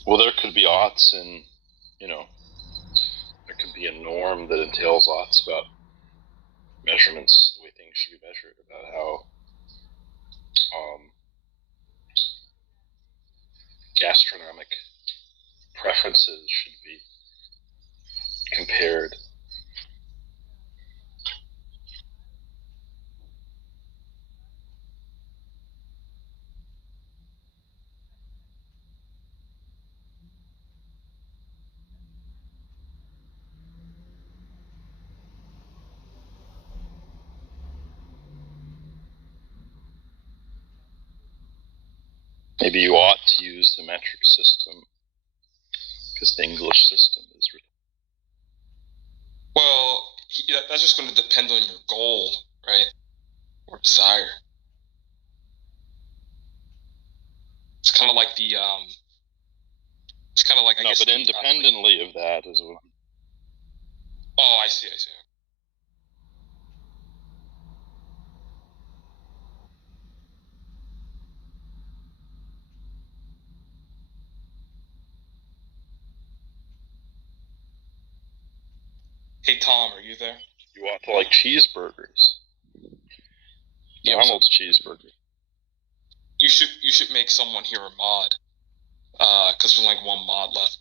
Well, there could be oughts, and there could be a norm that entails oughts about measurements, the way things should be measured, about how gastronomic preferences should be compared. Maybe you ought to use the metric system because the English system is written. Well, that's just going to depend on your goal, right? Or desire. It's kind of like it's kind of like, I guess... No, but independently of that as well. Oh, I see. Hey, Tom, are you there? You ought to like cheeseburgers. Yeah, Donald's cheeseburger. You should make someone here a mod. Because there's like one mod left.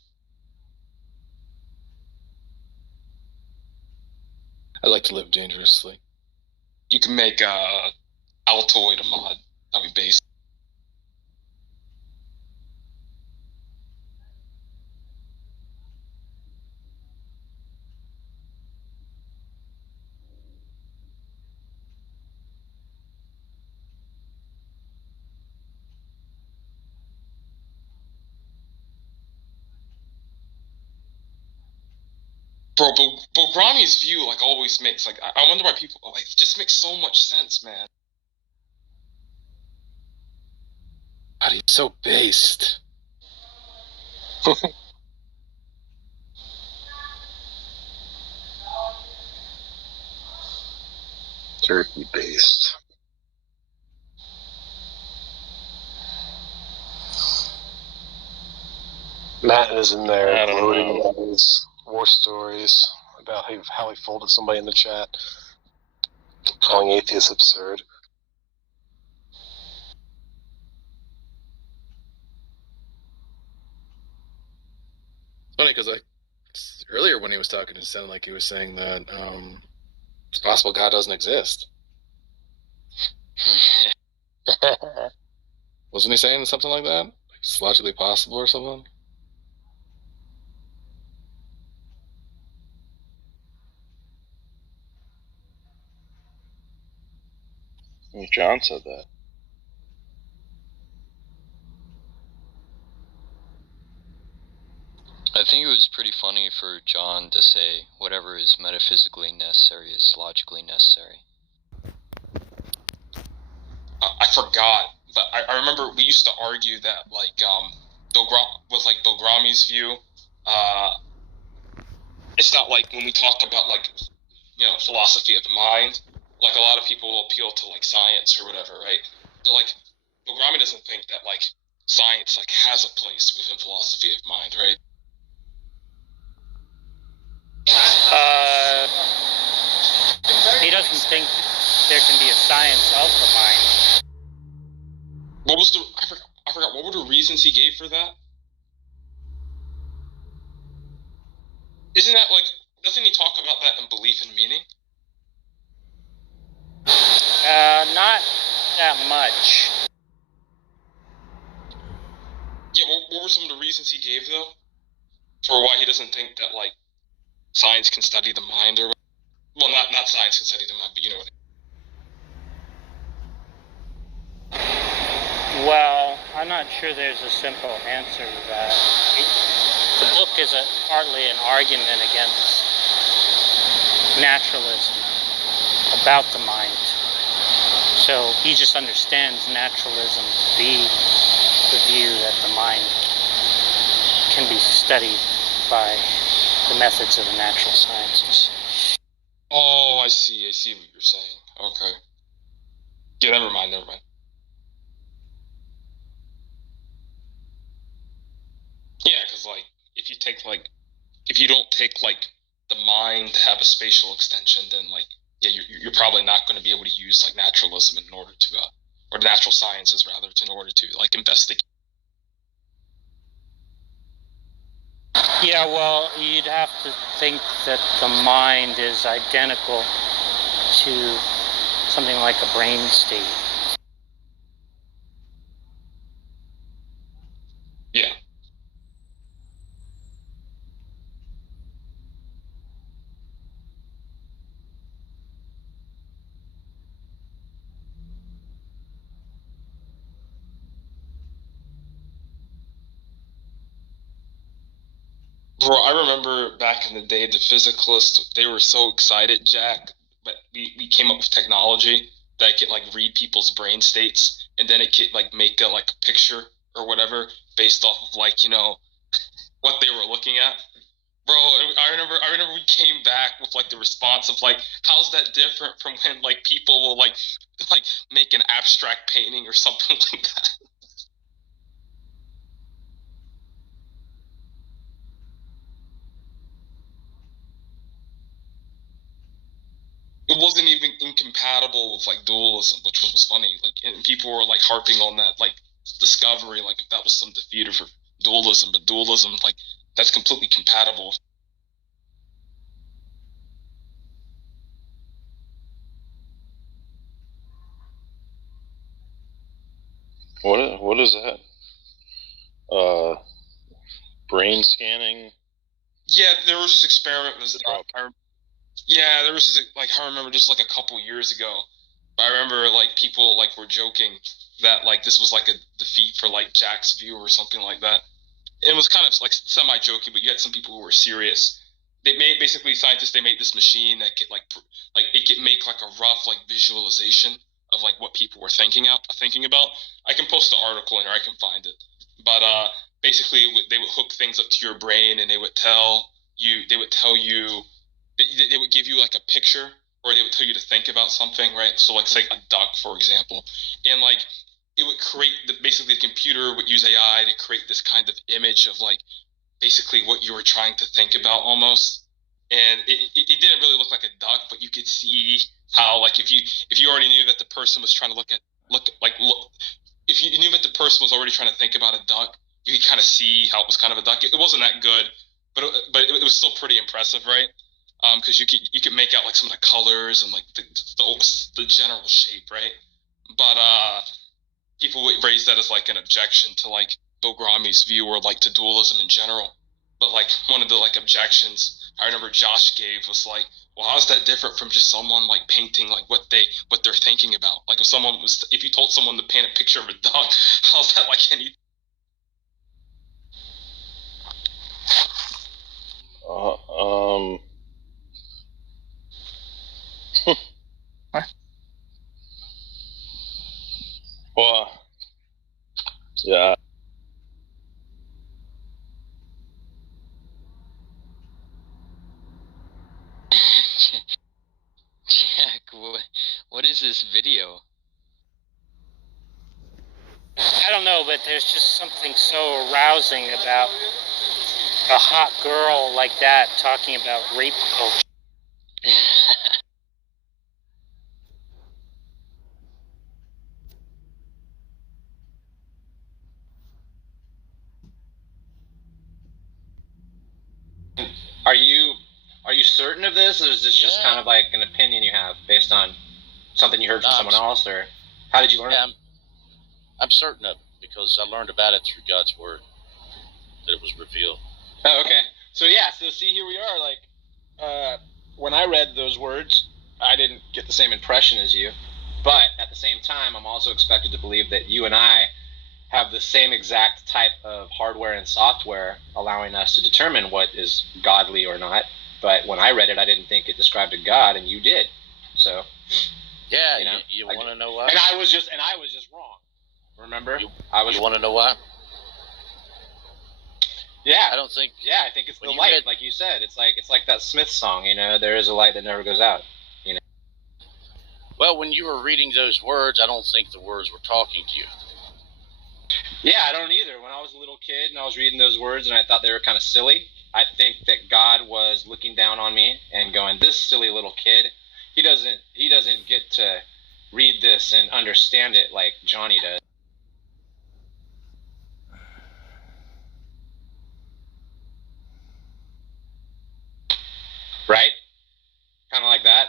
I like to live dangerously. You can make Altoid a mod. That'd be base. Bro, Bogrami's view like always makes like I wonder why people like it just makes so much sense, man. God, he's so based. Turkey based. Matt is in there I don't gloating know. about his war stories about how he folded somebody in the chat, calling atheists absurd. It's funny because earlier when he was talking, it sounded like he was saying that it's possible God doesn't exist. Wasn't he saying something like that? Like it's logically possible or something? John said that. I think it was pretty funny for John to say whatever is metaphysically necessary is logically necessary. I forgot, but I remember we used to argue that with like Belgrami's view, it's not like when we talk about like philosophy of the mind, like a lot of people will appeal to like science or whatever, right? But like Belgrami doesn't think that like science like has a place within philosophy of mind, right? He doesn't think there can be a science of the mind. What was I forgot what were the reasons he gave for that? Isn't that like, doesn't he talk about that in Belief and Meaning? Not that much. Yeah, what were some of the reasons he gave though for why he doesn't think that like science can study the mind, or well, not science can study the mind, but you know what Well, I'm not sure there's a simple answer to that. The book is partly an argument against naturalism about the mind. So he just understands naturalism to be the view that the mind can be studied by the methods of the natural sciences. Oh, I see what you're saying. Okay. Yeah, never mind. Yeah, because like if you don't take like the mind to have a spatial extension, then like yeah, you're probably not going to be able to use like naturalism in order to or natural sciences rather in order to like investigate. Yeah, well, you'd have to think that the mind is identical to something like a brain state. Yeah. Bro, I remember back in the day, the physicalists, they were so excited, Jack, but we came up with technology that could like read people's brain states, and then it could like make a picture or whatever based off of like, what they were looking at. Bro, I remember we came back with like the response of like, how's that different from when like people will like make an abstract painting or something like that? It wasn't even incompatible with like dualism, which was funny. Like, and people were like harping on that like discovery, like if that was some defeater for dualism, but dualism like that's completely compatible. What is that? Brain scanning. Yeah, there was this experiment. There was this, like I remember just like a couple years ago. I remember like people like were joking that like this was like a defeat for like Jack's view or something like that. It was kind of like semi-joking, but you had some people who were serious. They made scientists. They made this machine that could like it could make like a rough like visualization of like what people were thinking about. I can post the article in, or I can find it. But basically, they would hook things up to your brain, and they would tell you. They would give you like a picture or they would tell you to think about something, right? So like say a duck, for example, and like it would create basically the computer would use AI to create this kind of image of like basically what you were trying to think about almost. And it didn't really look like a duck, but you could see how like if you already knew that the person was trying to if you knew that the person was already trying to think about a duck, you could kind of see how it was kind of a duck. It wasn't that good, but it was still pretty impressive, right? Because you could make out like some of the colors and like the general shape, right? But people would raise that as like an objection to like Bill Gromy's view or like to dualism in general. But like one of the like objections I remember Josh gave was like, well, how's that different from just someone like painting like what they're thinking about? Like if you told someone to paint a picture of a duck, how's that like any? Well, yeah. Jack, what is this video? I don't know, but there's just something so arousing about a hot girl like that talking about rape culture. Are you certain of this, or is this just kind of like an opinion you have based on something you heard from someone else, or how did you learn it? I'm certain of it because I learned about it through God's word that it was revealed. Oh, okay. So yeah, so see, here we are. Like, when I read those words, I didn't get the same impression as you, but at the same time, I'm also expected to believe that you and I have the same exact type of hardware and software allowing us to determine what is godly or not. But when I read it, I didn't think it described a God, and you did. So yeah, you want to know why? And I was just wrong. Remember? You want to know why? Yeah, I don't think. Yeah, I think it's the light, like you said. It's like that Smith song. There is a light that never goes out. Well, when you were reading those words, I don't think the words were talking to you. Yeah, I don't either. When I was a little kid and I was reading those words and I thought they were kind of silly, I think that God was looking down on me and going, "This silly little kid, he doesn't get to read this and understand it like Johnny does." Right? Kind of like that.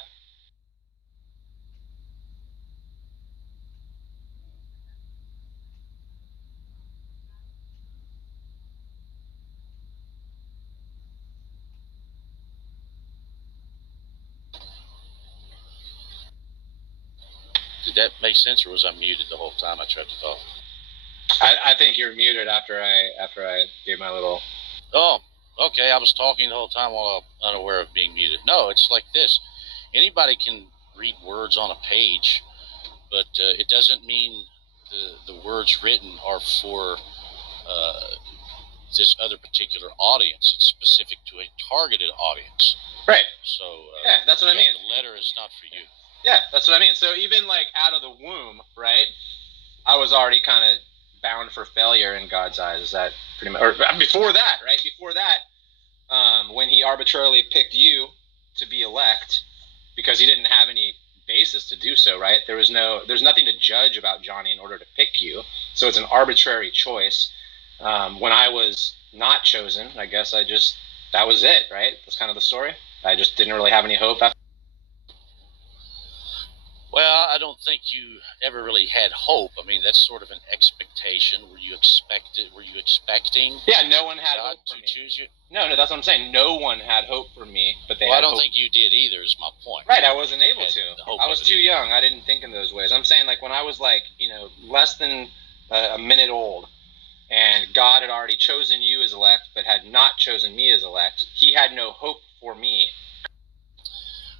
Did that make sense, or was I muted the whole time I tried to talk? I think you're muted after I gave my little. Oh, okay. I was talking the whole time while I'm unaware of being muted. No, it's like this. Anybody can read words on a page, but it doesn't mean the words written are for this other particular audience. It's specific to a targeted audience. Right. So yeah, that's what I mean. The letter is not for you. Yeah, that's what I mean. So even like out of the womb, right? I was already kind of bound for failure in God's eyes. Is that pretty much? Or before that, right? Before that, when He arbitrarily picked you to be elect, because He didn't have any basis to do so, right? There's nothing to judge about Johnny in order to pick you. So it's an arbitrary choice. When I was not chosen, I guess that was it, right? That's kind of the story. I just didn't really have any hope after. Well, I don't think you ever really had hope. I mean, that's sort of an expectation. Were you expecting? Yeah, no one had God hope for to me. choose you? No, that's what I'm saying. No one had hope for me, but they. Well, had I don't hope. think you did either. Is my point. Right, I wasn't able to. hope I was of it too either. young. I didn't think in those ways. I'm saying, like, when I was like, less than a minute old, and God had already chosen you as elect, but had not chosen me as elect. He had no hope for me.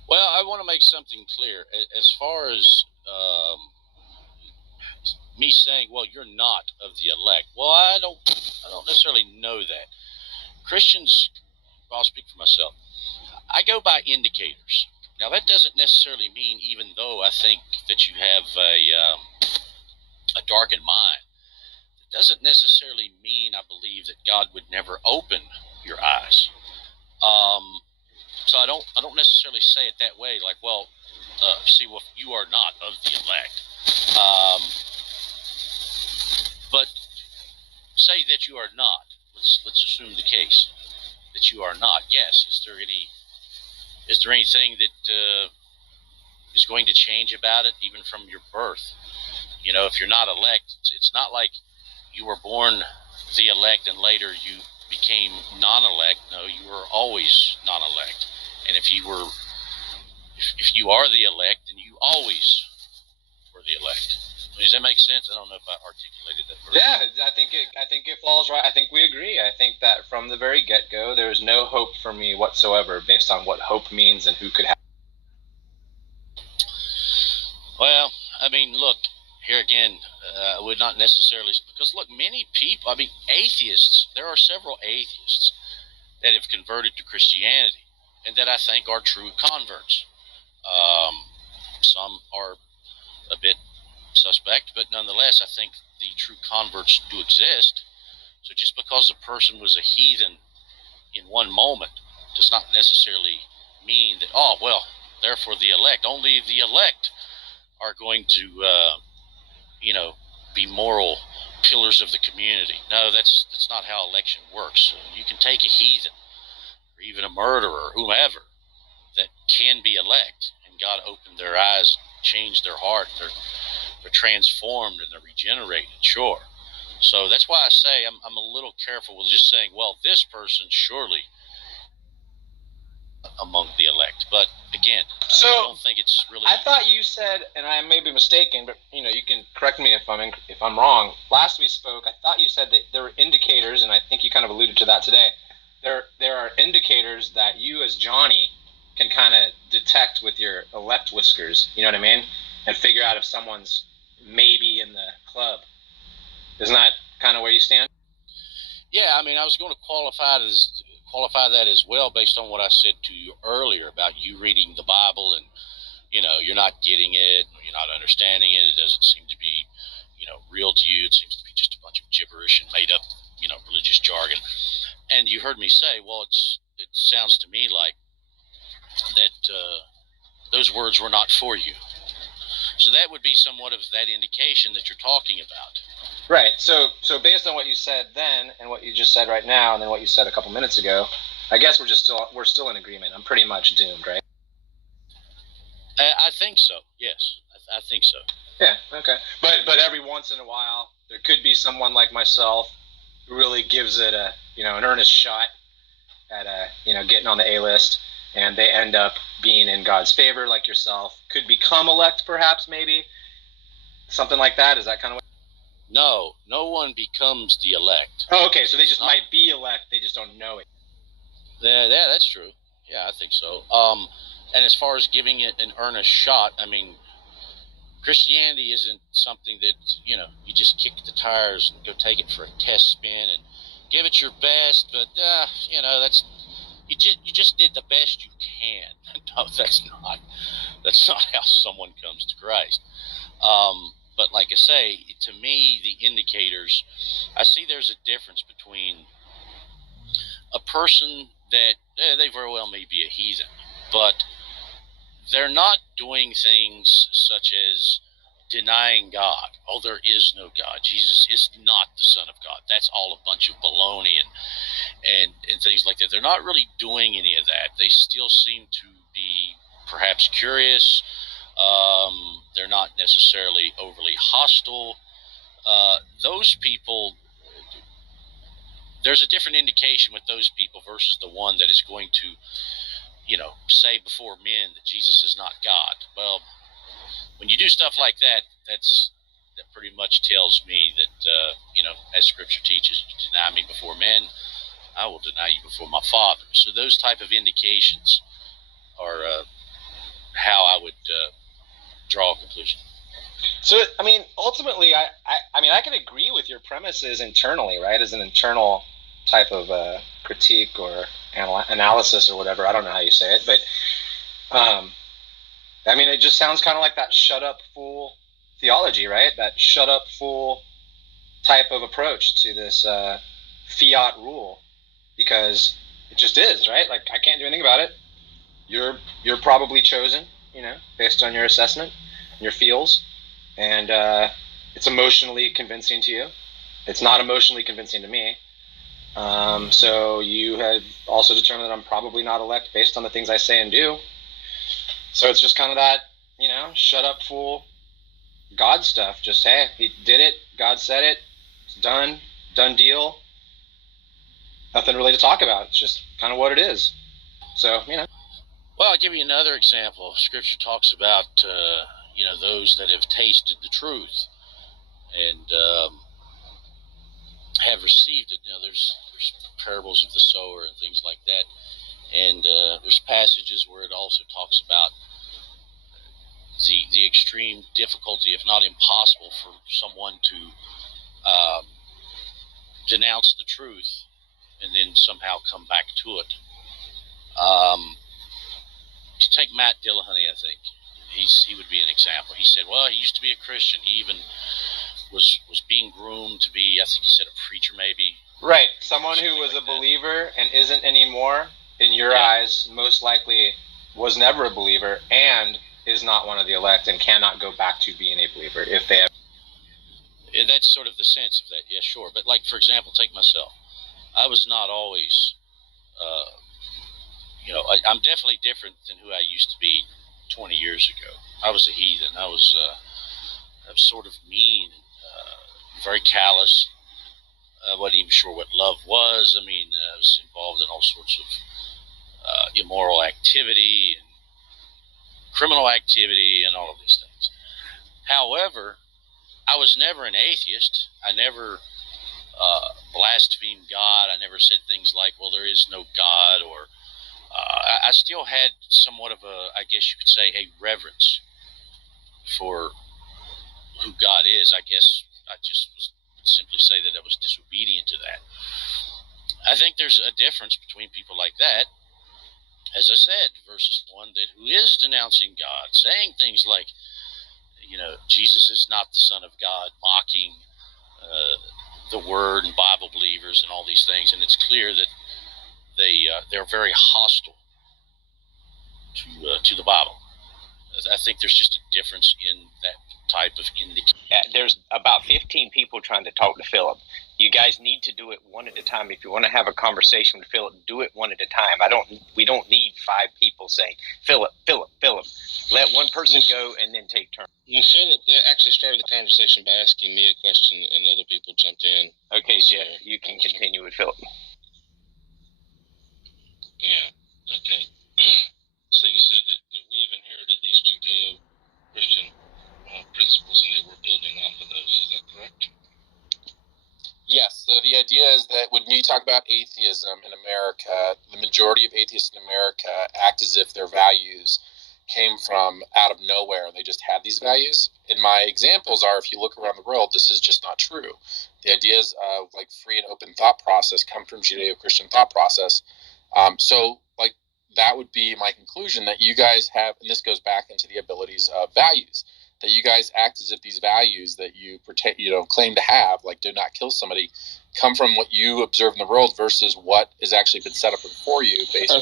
Well, I want to make something clear. As far as me saying, well, you're not of the elect. Well, I don't necessarily know that. Christians, I'll speak for myself. I go by indicators. Now, that doesn't necessarily mean, even though I think that you have a darkened mind, it doesn't necessarily mean I believe that God would never open your eyes. So I don't necessarily say it that way. Like, well, you are not of the elect. But say that you are not. Let's assume the case that you are not. Yes. Is there anything that is going to change about it, even from your birth? You know, if you're not elect, it's not like you were born the elect and later you became non-elect. No, you were always non-elect. And if you are the elect, then you always were the elect. Does that make sense? I don't know if I articulated that very well. Yeah, I think it falls right. I think we agree. I think that from the very get-go, there is no hope for me whatsoever based on what hope means and who could have. Well, I mean, look, here again, I would not necessarily, because look, many people, I mean, atheists, there are several atheists that have converted to Christianity and that I think are true converts. Some are a bit suspect, but nonetheless, I think the true converts do exist. So just because a person was a heathen in one moment does not necessarily mean that, oh, well, therefore the elect, only the elect are going to, be moral pillars of the community. No, that's not how election works. You can take a heathen or even a murderer, whomever, that can be elect, and God opened their eyes, changed their heart, they're transformed and they're regenerated, sure. So that's why I say I'm a little careful with just saying, well, this person surely among the elect. But again, So, I don't think it's really. I thought you said, and I may be mistaken, but you can correct me if I'm wrong. Last we spoke, I thought you said that there were indicators, and I think you kind of alluded to that today. There are indicators that you, as Johnny, can kind of detect with your elect whiskers. You know what I mean? And figure out if someone's maybe in the club. Isn't that kind of where you stand? Yeah, I mean, I was going to qualify that as well based on what I said to you earlier about you reading the Bible and, you're not getting it, you're not understanding it, it doesn't seem to be, real to you, it seems to be just a bunch of gibberish and made up, religious jargon. And you heard me say, well, it sounds to me like that those words were not for you. So that would be somewhat of that indication that you're talking about. Right. So based on what you said then and what you just said right now and then what you said a couple minutes ago, I guess we're still in agreement. I'm pretty much doomed, right? I think so. Yes, I think so. Yeah. Okay. But every once in a while, there could be someone like myself who really gives it an earnest shot at getting on the A list, and they end up being in God's favor, like yourself. Could become elect, perhaps, maybe something like that. Is that kind of what? No one becomes the elect. Oh, okay. So they just might be elect. They just don't know it. Yeah, that's true. Yeah, I think so. And as far as giving it an earnest shot, I mean, Christianity isn't something that, you just kick the tires and go take it for a test spin and give it your best, but, that's, you just did the best you can. No, that's not how someone comes to Christ. But like I say, to me, the indicators, I see there's a difference between a person that they very well may be a heathen, but they're not doing things such as denying God. Oh, there is no God. Jesus is not the Son of God. That's all a bunch of baloney and things like that. They're not really doing any of that. They still seem to be perhaps curious. They're not necessarily overly hostile. Those people, there's a different indication with those people versus the one that is going to, say before men that Jesus is not God. Well, when you do stuff like that, that pretty much tells me that, as Scripture teaches, you deny me before men, I will deny you before my Father. So those type of indications are how I would draw a conclusion. So, I mean, ultimately, I can agree with your premises internally, right, as an internal type of critique or analysis or whatever. I don't know how you say it, but I mean, it just sounds kind of like that shut up fool theology, right? That shut up fool type of approach to this fiat rule, because it just is, right? Like, I can't do anything about it. You're probably chosen, based on your assessment, your feels, and it's emotionally convincing to you. It's not emotionally convincing to me. So you have also determined that I'm probably not elect based on the things I say and do. So it's just kind of that, shut up fool God stuff. Just, hey, he did it. God said it. It's done deal. Nothing really to talk about. It's just kind of what it is. So, Well, I'll give you another example. Scripture talks about, those that have tasted the truth and have received it. There's parables of the sower and things like that. And there's passages where it also talks about the extreme difficulty, if not impossible, for someone to denounce the truth and then somehow come back to it. To take Matt Dillahunty, I think he would be an example. He said, well, he used to be a Christian. He even was being groomed to be, I think he said, a preacher maybe. Right. Someone who was a believer and isn't anymore, in your eyes, most likely was never a believer and is not one of the elect and cannot go back to being a believer if they have. Yeah, that's sort of the sense of that. Yeah, sure. But like, for example, take myself. I was not always, I'm definitely different than who I used to be 20 years ago. I was a heathen. I was sort of mean, very callous. I wasn't even sure what love was. I mean, I was involved in all sorts of immoral activity and criminal activity and all of these things. However, I was never an atheist. I never blasphemed God. I never said things like, well, there is no God, or I still had somewhat of a, I guess you could say, a reverence for who God is. I guess I just would simply say that I was disobedient to that. I think there's a difference between people like that, as I said, versus one who is denouncing God, saying things like, Jesus is not the Son of God, mocking the Word and Bible believers and all these things. And it's clear that they're very hostile to the Bible. I think there's just a difference in that type of indication. There's about 15 people trying to talk to Philip. You guys need to do it one at a time. If you want to have a conversation with Philip, do it one at a time. We don't need 5 people saying, Philip. Let one person go and then take turns. Philip actually started the conversation by asking me a question, and other people jumped in. Okay, Jeff, you can continue with Philip. Yeah, okay. So you said that we have inherited these Judeo-Christian principles and that we're building off of those. Is that correct? Yes. So the idea is that when we talk about atheism in America, the majority of atheists in America act as if their values came from out of nowhere. They just had these values. And my examples are, if you look around the world, this is just not true. The ideas of like free and open thought process come from Judeo-Christian thought process. So like that would be my conclusion, that you guys have, and this goes back into the abilities of values, that you guys act as if these values that you claim to have, like do not kill somebody, come from what you observe in the world versus what has actually been set up before you based on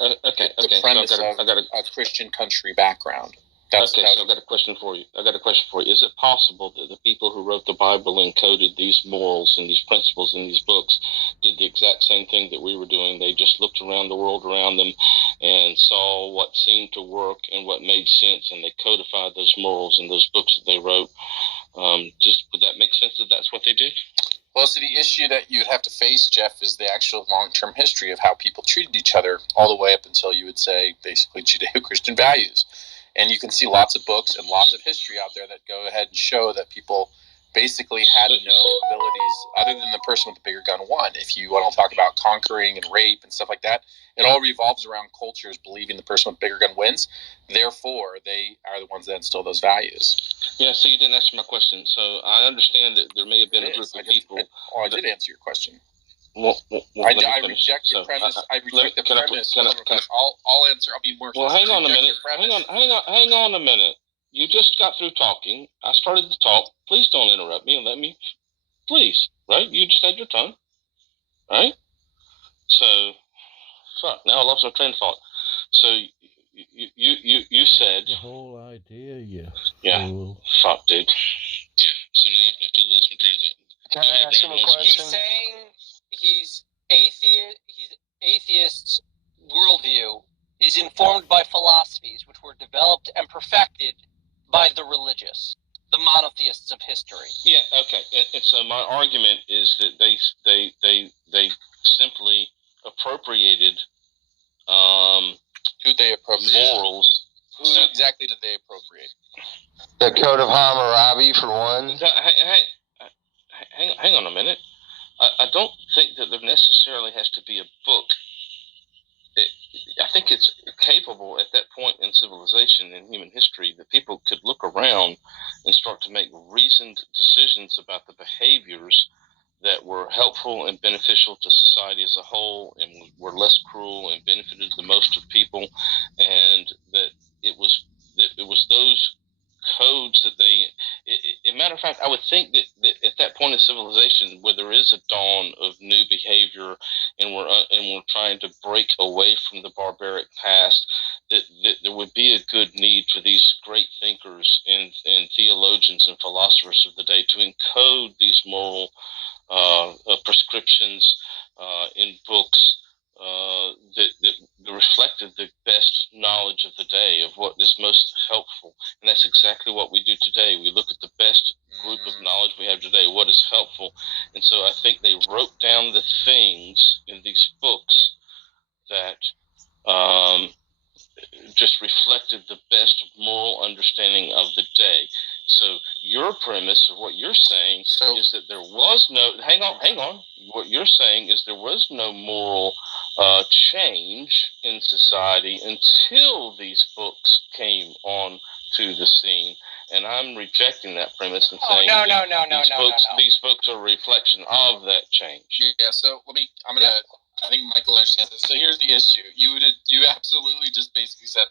the premise so of a Christian country background. So I've got a question for you. Is it possible that the people who wrote the Bible and coded these morals and these principles in these books did the exact same thing that we were doing? They just looked around the world around them and saw what seemed to work and what made sense, and they codified those morals in those books that they wrote. Would that make sense that that's what they did? Well, so the issue that you would have to face, Jeff, is the actual long-term history of how people treated each other all the way up until, you would say, basically Judeo-Christian values. And you can see lots of books and lots of history out there that go ahead and show that people basically had no abilities other than the person with the bigger gun won. If you want to talk about conquering and rape and stuff like that, it all revolves around cultures believing the person with the bigger gun wins. Therefore, they are the ones that instill those values. Yeah, so you didn't answer my question. So I understand that there may have been a group of people. I did answer your question. I reject your premise. I reject the premise. I'll answer. I'll be more. Well, hang on a minute. Hang on a minute. You just got through talking. I started to talk. Please don't interrupt me and let me. Please, right? You just had your turn, right? So, fuck. Now I lost my train of thought. So you said the whole idea. Yeah. Fuck, dude. Yeah. So now I totally lost my train of thought. Can I ask him a question? He's saying he's atheist's worldview is informed by philosophies which were developed and perfected by the religious, the monotheists of history. Yeah. Okay. And so my argument is that they simply appropriated who they appropriate morals. Who exactly did they appropriate? The Code of Hammurabi, for one. Hang on a minute. I don't think that there necessarily has to be a book. I think it's capable at that point in civilization in human history that people could look around and start to make reasoned decisions about the behaviors that were helpful and beneficial to society as a whole and were less cruel and benefited the most of people, and that it was those codes that as a matter of fact, I would think that at that point in civilization where there is a dawn of new behavior and we're trying to break away from the barbaric past, that there would be a good need for these great thinkers and theologians and philosophers of the day to encode these moral prescriptions in books that reflected the best knowledge of the day of what is most helpful. And that's exactly what we do today. We look at the best group of knowledge we have today, what is helpful. And so I think they wrote down the things in these books that just reflected the best moral understanding of the day. So your premise of what you're saying is that there was no, hang on. What you're saying is there was no moral change in society until these books came on to the scene. And I'm rejecting that premise and saying these books are a reflection of that change. Yeah, so I think Michael understands this. So here's the issue. You absolutely just basically said,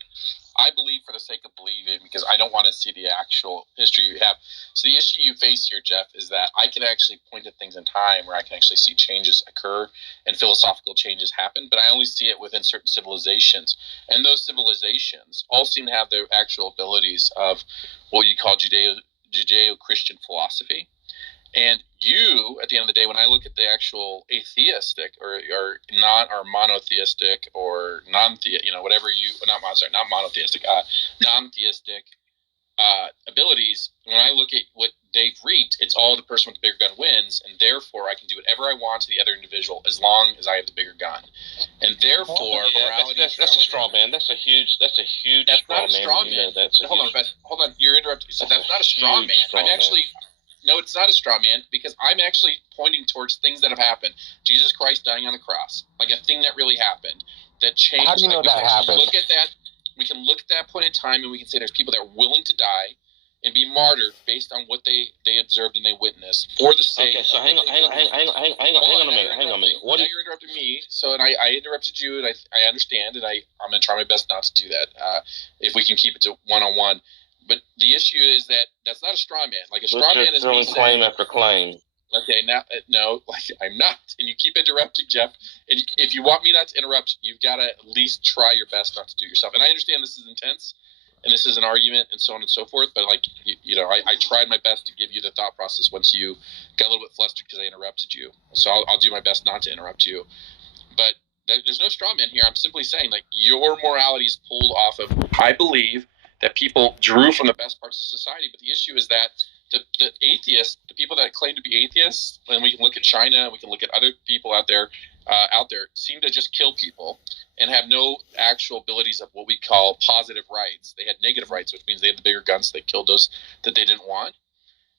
I believe for the sake of believing because I don't want to see the actual history you have. So the issue you face here, Jeff, is that I can actually point to things in time where I can actually see changes occur and philosophical changes happen, but I only see it within certain civilizations. And those civilizations all seem to have their actual abilities of what you call Judeo-Christian philosophy. And you, at the end of the day, when I look at the actual atheistic or monotheistic or non-theistic abilities, when I look at what they've reaped, it's all the person with the bigger gun wins, and therefore I can do whatever I want to the other individual as long as I have the bigger gun. And therefore, morality. That's a straw man. That's a huge. That's not a straw man. Hold on. You're interrupting. So that's not a straw man. No, it's not a straw man because I'm actually pointing towards things that have happened. Jesus Christ dying on the cross, like a thing that really happened, that changed. How do you know that happened? Look at that. We can look at that point in time and we can say there's people that are willing to die and be martyred based on what they observed and they witnessed for the sake. Okay, so hang on a minute. Now you're interrupting me, so and I interrupted you, and I understand, and I'm going to try my best not to do that. If we can keep it to one-on-one. But the issue is that that's not a straw man. Like a straw man is me saying, claim after claim. Okay, now no, like I'm not, and you keep interrupting, Jeff. And if you want me not to interrupt, you've got to at least try your best not to do it yourself. And I understand this is intense, and this is an argument, and so on and so forth. But like I tried my best to give you the thought process once you got a little bit flustered because I interrupted you. So I'll do my best not to interrupt you. But there's no straw man here. I'm simply saying like your morality is pulled off of. I believe that people drew from the best parts of society, but the issue is that the atheists, the people that claim to be atheists, and we can look at China, we can look at other people out there, seem to just kill people and have no actual abilities of what we call positive rights. They had negative rights, which means they had the bigger guns, so they killed those that they didn't want.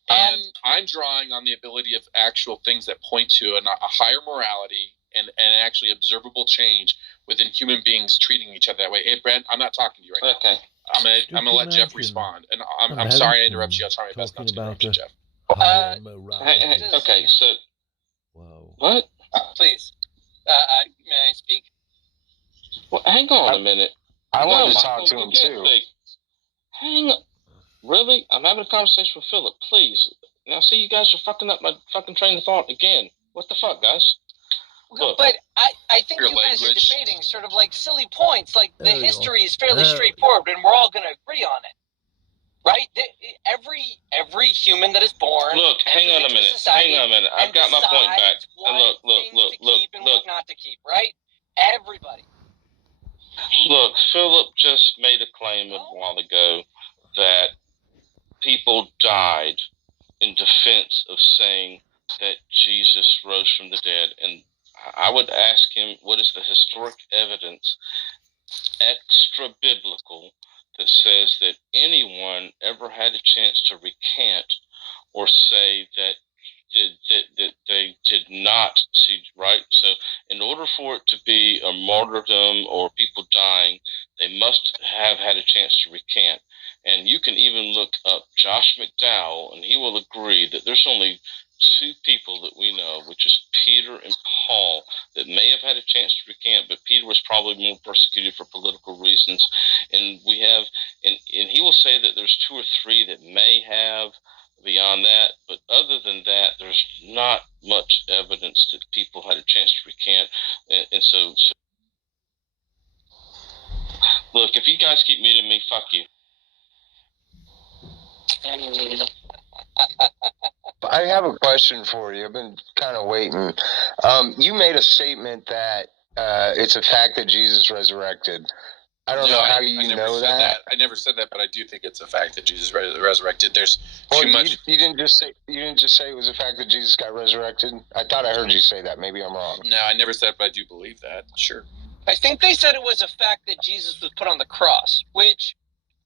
And I'm drawing on the ability of actual things that point to a higher morality and actually observable change within human beings treating each other that way. Hey, Brent, I'm not talking to you right now. I'm gonna let Jeff respond, and I'm sorry I interrupted you. I'll try my best not to interrupt you, Jeff. Okay, so what? Please. May I speak? Well, hang on a minute. I wanted to Michael, talk to you him get too. big. Hang on. Really? I'm having a conversation with Philip. Please. Now, see, you guys are fucking up my fucking train of thought again. What the fuck, guys? Look, But I think Your you guys are language. debating sort of like silly points. Like the There you go. history is fairly There. straightforward, and we're all going to agree on it, right? Every human that is born. look, hang on a into minute. society Hang on a minute. I've and got my point back. decides what Look, things to keep and what not to keep, right? Everybody. Look, Philip just made a claim a while ago that people died in defense of saying that Jesus rose from the dead. And I would ask him, what is the historic evidence, extra biblical, that says that anyone ever had a chance to recant or say that they did not see, right? So in order for it to be a martyrdom or people dying, they must have had a chance to recant. And you can even look up Josh McDowell, and he will agree that there's only two people that we know, which is Peter and Paul, that may have had a chance to recant, but Peter was probably more persecuted for political reasons. And we have, and he will say that there's two or three that may have beyond that, but other than that, there's not much evidence that people had a chance to recant. And so look, if you guys keep muting me, fuck you. I have a question for you. I've been kind of waiting. You made a statement that it's a fact that Jesus resurrected. I don't know how you know that. I never said that, but I do think it's a fact that Jesus resurrected. There's too much. You didn't just say it was a fact that Jesus got resurrected. I thought I heard you say that. Maybe I'm wrong. No, I never said, but I do believe that. Sure. I think they said it was a fact that Jesus was put on the cross, which.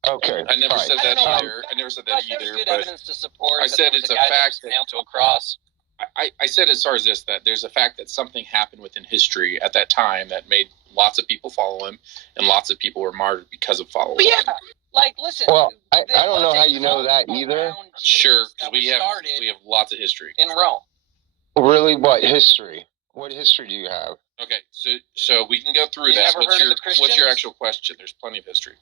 Okay. I never said that either. I never said that There's either. good but evidence to support. I said that it's there a was guy that fact was nailed to a cross. I said as far as this, that there's a fact that something happened within history at that time that made lots of people follow him, and lots of people were martyred because of following But him. yeah, like listen. Well, I don't know how you know that either. Sure, because we have lots of history. In Rome. Really, what history? What history do you have? Okay, so we can go through You that. never heard of the What's your Christians? actual question? There's plenty of history.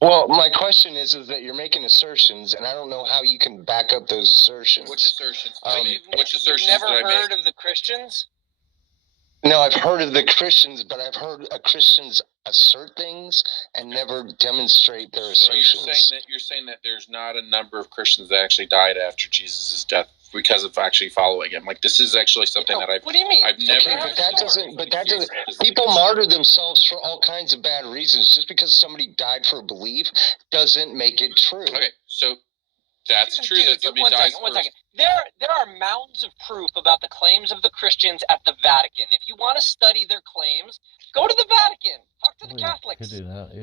Well, my question is that you're making assertions, and I don't know how you can back up those assertions. Which assertions? Which assertions You've never did I make? heard of the Christians? No, I've heard of the Christians, but I've heard Christians assert things and never demonstrate their So assertions. you're saying that there's not a number of Christians that actually died after Jesus' death because of actually following him. Like this is actually something that I've. What do you mean? I've never. Okay, but that doesn't. People martyr themselves for all kinds of bad reasons. Just because somebody died for a belief doesn't make it true. Okay, so that's true that somebody One dies second. first. There are mountains of proof about the claims of the Christians at the Vatican. If you want to study their claims, go to the Vatican. Talk to the Catholics.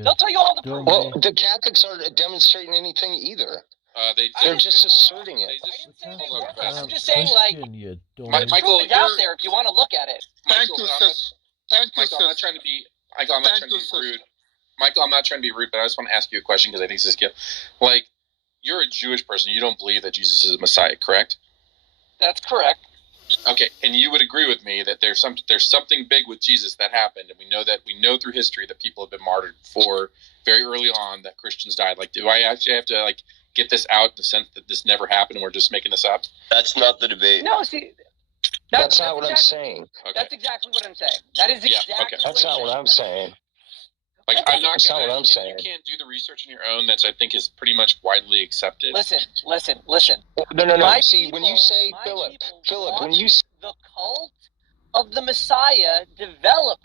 They'll tell you all the proof. Well, the Catholics aren't demonstrating anything either. They're just asserting it. I'm just saying, like, Michael, proof is out there if you want to look at it. Michael, I'm not trying to be. Michael, I'm not trying to be rude. Michael, I'm not trying to be rude, but I just want to ask you a question because I think this is good. Like, you're a Jewish person. You don't believe that Jesus is a Messiah, correct? That's correct. Okay, and you would agree with me that there's something big with Jesus that happened, and we know through history that people have been martyred for very early on that Christians died. Like, do I actually have to get this out in the sense that this never happened and we're just making this up? That's not the debate. No, see, that's not what I'm saying. That's exactly what I'm saying. That is exactly. okay. That's not what I'm saying. Like, I'm not That's gonna, not what I'm saying. You can't do the research on your own. That's I think is pretty much widely accepted. Listen. No. My See, people, when you say Philip, when you the cult of the Messiah develop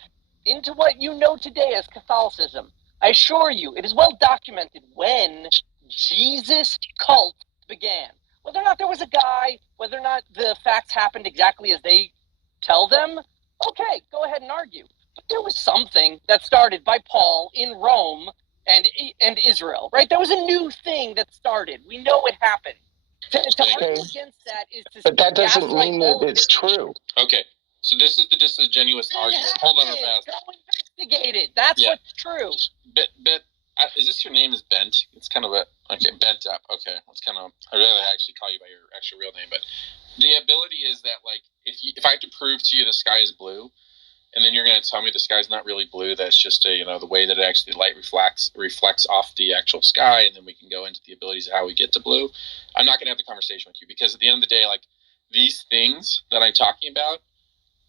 into what you know today as Catholicism, I assure you, it is well documented when Jesus' cult began. Whether or not there was a guy, whether or not the facts happened exactly as they tell them, okay, go ahead and argue. But there was something that started by Paul in Rome and Israel, right? There was a new thing that started. We know it happened. To argue against that is to. But that doesn't gaslight mean all that of it's this. true. Okay, so this is the disingenuous argument. Hold on real fast. Go investigate it. That's what's true. Is this your name? Is Bent? It's kind of Bent up. Okay, it's kind of. I'd rather actually call you by your actual real name, but The ability is that, like, if I have to prove to you the sky is blue, and then you're going to tell me the sky's not really blue, that's just the way that it actually light reflects off the actual sky, and then we can go into the abilities of how we get to blue. I'm not going to have the conversation with you, because at the end of the day, like, these things that I'm talking about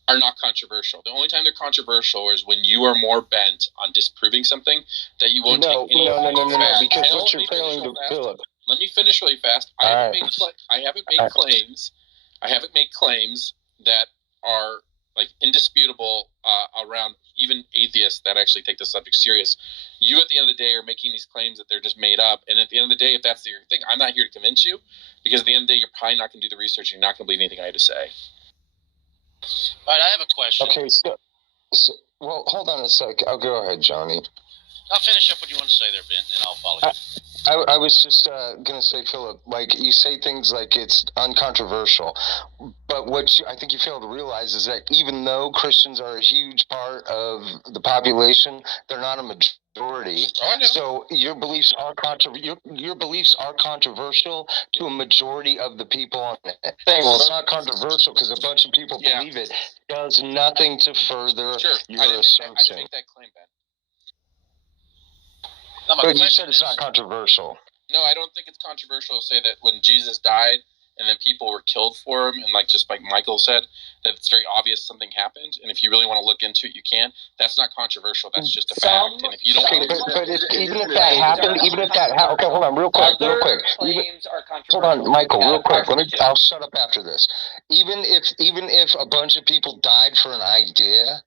are not controversial. The only time they're controversial is when you are more bent on disproving something that you won't take any because what you're failing to Philip. Let me finish really fast. I haven't made claims that are like indisputable around even atheists that actually take the subject serious. You, at the end of the day, are making these claims that they're just made up. And at the end of the day, if that's your thing, I'm not here to convince you, because at the end of the day, you're probably not going to do the research. And you're not going to believe anything I have to say. All right, I have a question. Okay, so well, hold on a sec. I'll go ahead, Johnny. I'll finish up what you want to say there, Ben, and I'll follow you. I was just going to say, Philip, like, you say things like it's uncontroversial, but what I think you fail to realize is that even though Christians are a huge part of the population, they're not a majority. So your beliefs are your beliefs are controversial to a majority of the people on it. Well, it's not controversial because a bunch of people believe it. Does nothing to further your assumption. I didn't make that claim, Ben. But you said it's not controversial. No, I don't think it's controversial to say that when Jesus died and then people were killed for him, and just like Michael said, that it's very obvious something happened, and if you really want to look into it, you can. That's not controversial. That's just a fact. And if you don't, even if that happened, okay, hold on, real quick. Hold on, Michael, real quick. I'll shut up after this. Even if a bunch of people died for an idea.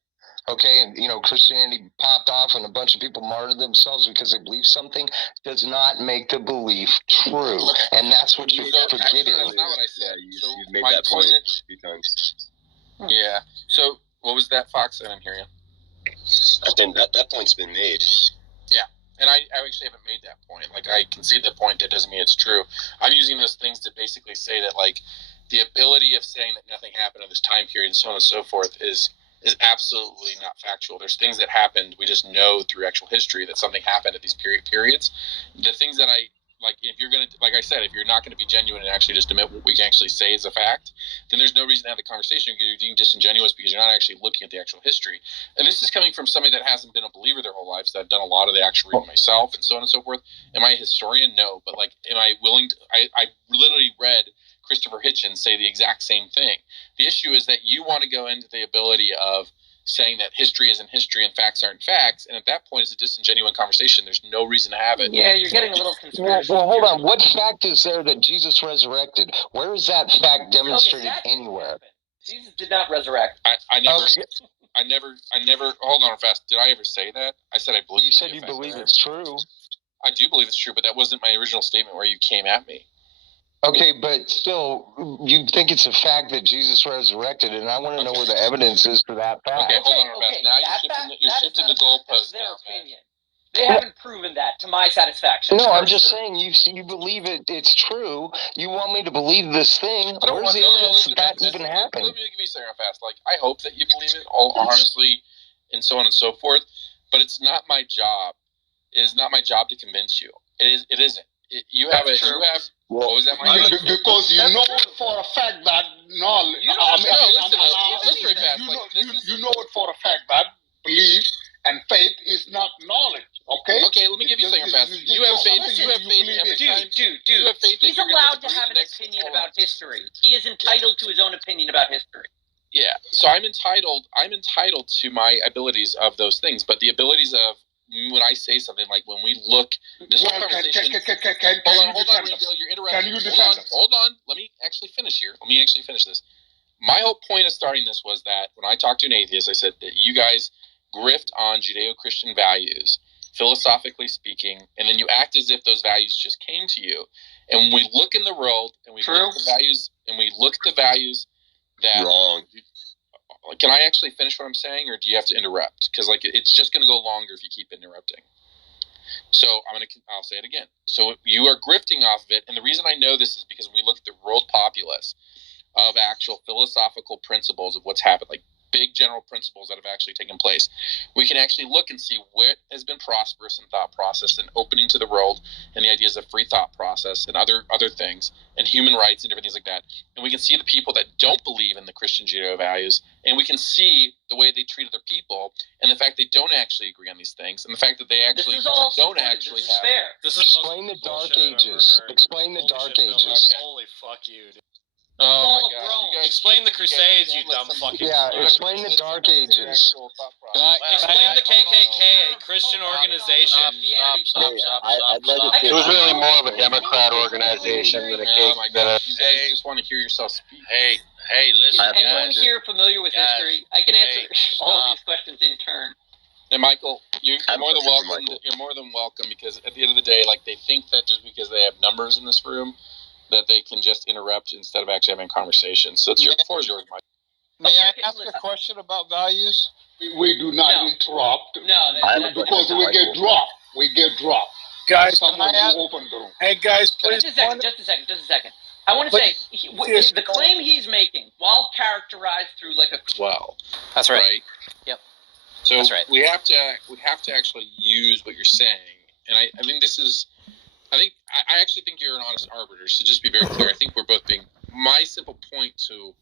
Okay, and Christianity popped off and a bunch of people martyred themselves because they believe something, does not make the belief true. And that's what you're forgetting. That's not what I said. You've made that point a few times. Yeah. So what was that, Fox? I didn't hear you. I think that point's been made. Yeah. And I actually haven't made that point. Like, I concede the point. That doesn't mean it's true. I'm using those things to basically say that, like, the ability of saying that nothing happened in this time period and so on and so forth is absolutely not factual. There's things that happened. We just know through actual history that something happened at these periods. The things that if you're going to, like I said, if you're not going to be genuine and actually just admit what we can actually say is a fact, then there's no reason to have the conversation. You're being disingenuous because you're not actually looking at the actual history. And this is coming from somebody that hasn't been a believer their whole lives, that I've done a lot of the actual reading myself and so on and so forth. Am I a historian? No. But, like, am I willing to, I literally read Christopher Hitchens say the exact same thing. The issue is that you want to go into the ability of saying that history isn't history and facts aren't facts, and at that point it's a disingenuous conversation. There's no reason to have it. Yeah, you're getting a little conspiracy. Well, hold on. What fact is there that Jesus resurrected? Where is that fact demonstrated anywhere? Jesus did not resurrect. I never. Hold on fast. Did I ever say that? I said I believe. You said you believe it's true. I do believe it's true, but that wasn't my original statement where you came at me. Okay, but still, you think it's a fact that Jesus resurrected, and I want to know where the evidence is for that fact. Okay, hold on, now you're shifting the goalpost. Their opinion. They haven't proven that to my satisfaction. No, I'm just saying you believe it's true. You want me to believe this thing. Where's the evidence that even happened? Let me give you a second fast. Like, I hope that you believe it, all honestly, and so on and so forth. But it's not my job. It is not my job to convince you. It isn't. What was that? Because you know for a fact that knowledge. You know it for a fact that belief and faith is not knowledge. Okay. Okay. Let me give you something fast. You have faith. Dude. He's allowed to have an opinion about history. He is entitled to his own opinion about history. Yeah. So I'm entitled to my abilities of those things, but the abilities of when I say something, like when we look, this whole conversation. Hold on, you're interrupting. Can you defend us? Hold on. Let me actually finish here. Let me actually finish this. My whole point of starting this was that when I talked to an atheist, I said that you guys grift on Judeo-Christian values, philosophically speaking, and then you act as if those values just came to you. And when we look in the world and we look at the values, that wrong. Can I actually finish what I'm saying, or do you have to interrupt? Because it's just going to go longer if you keep interrupting. So I'll say it again. So you are grifting off of it, and the reason I know this is because when we look at the world populace of actual philosophical principles of what's happened, like big general principles that have actually taken place. We can actually look and see what has been prosperous in thought process and opening to the world and the ideas of free thought process and other things and human rights and different things like that. And we can see the people that don't believe in the Christian Judeo values, and we can see the way they treat other people and the fact they don't actually agree on these things and the fact that they actually don't actually have. fair. This is Explain the Dark Ages. Explain the Dark Ages. Holy fuck you, dude. Oh my God! Explain the Crusades, you dumb fucking. Yeah, explain the Dark Ages. Explain the KKK, a Christian organization. I'd like to. It was really more of a Democrat organization than a Oh my than a. God! You guys just want to hear yourself speak. Hey, listen, Is anyone guys. here familiar with Guys, history? I can answer all of stop. these questions in turn. And Michael, you're I'm more than listening to welcome. Michael. You're more than welcome because at the end of the day, like they think that just because they have numbers in this room, that they can just interrupt instead of actually having conversations. So it's your floor is yours, Mike. May I ask a question about values? We do not interrupt. No, because we get dropped. We get dropped. Guys, Someone will open the room. Hey guys, please. Just a second. I want to say, the claim he's making, while characterized through like a... Well, That's right. Right. Yep. So That's right. we have to actually use what you're saying, and I think this is. I actually think you're an honest arbiter. So just be very clear. I think we're both being. My simple point to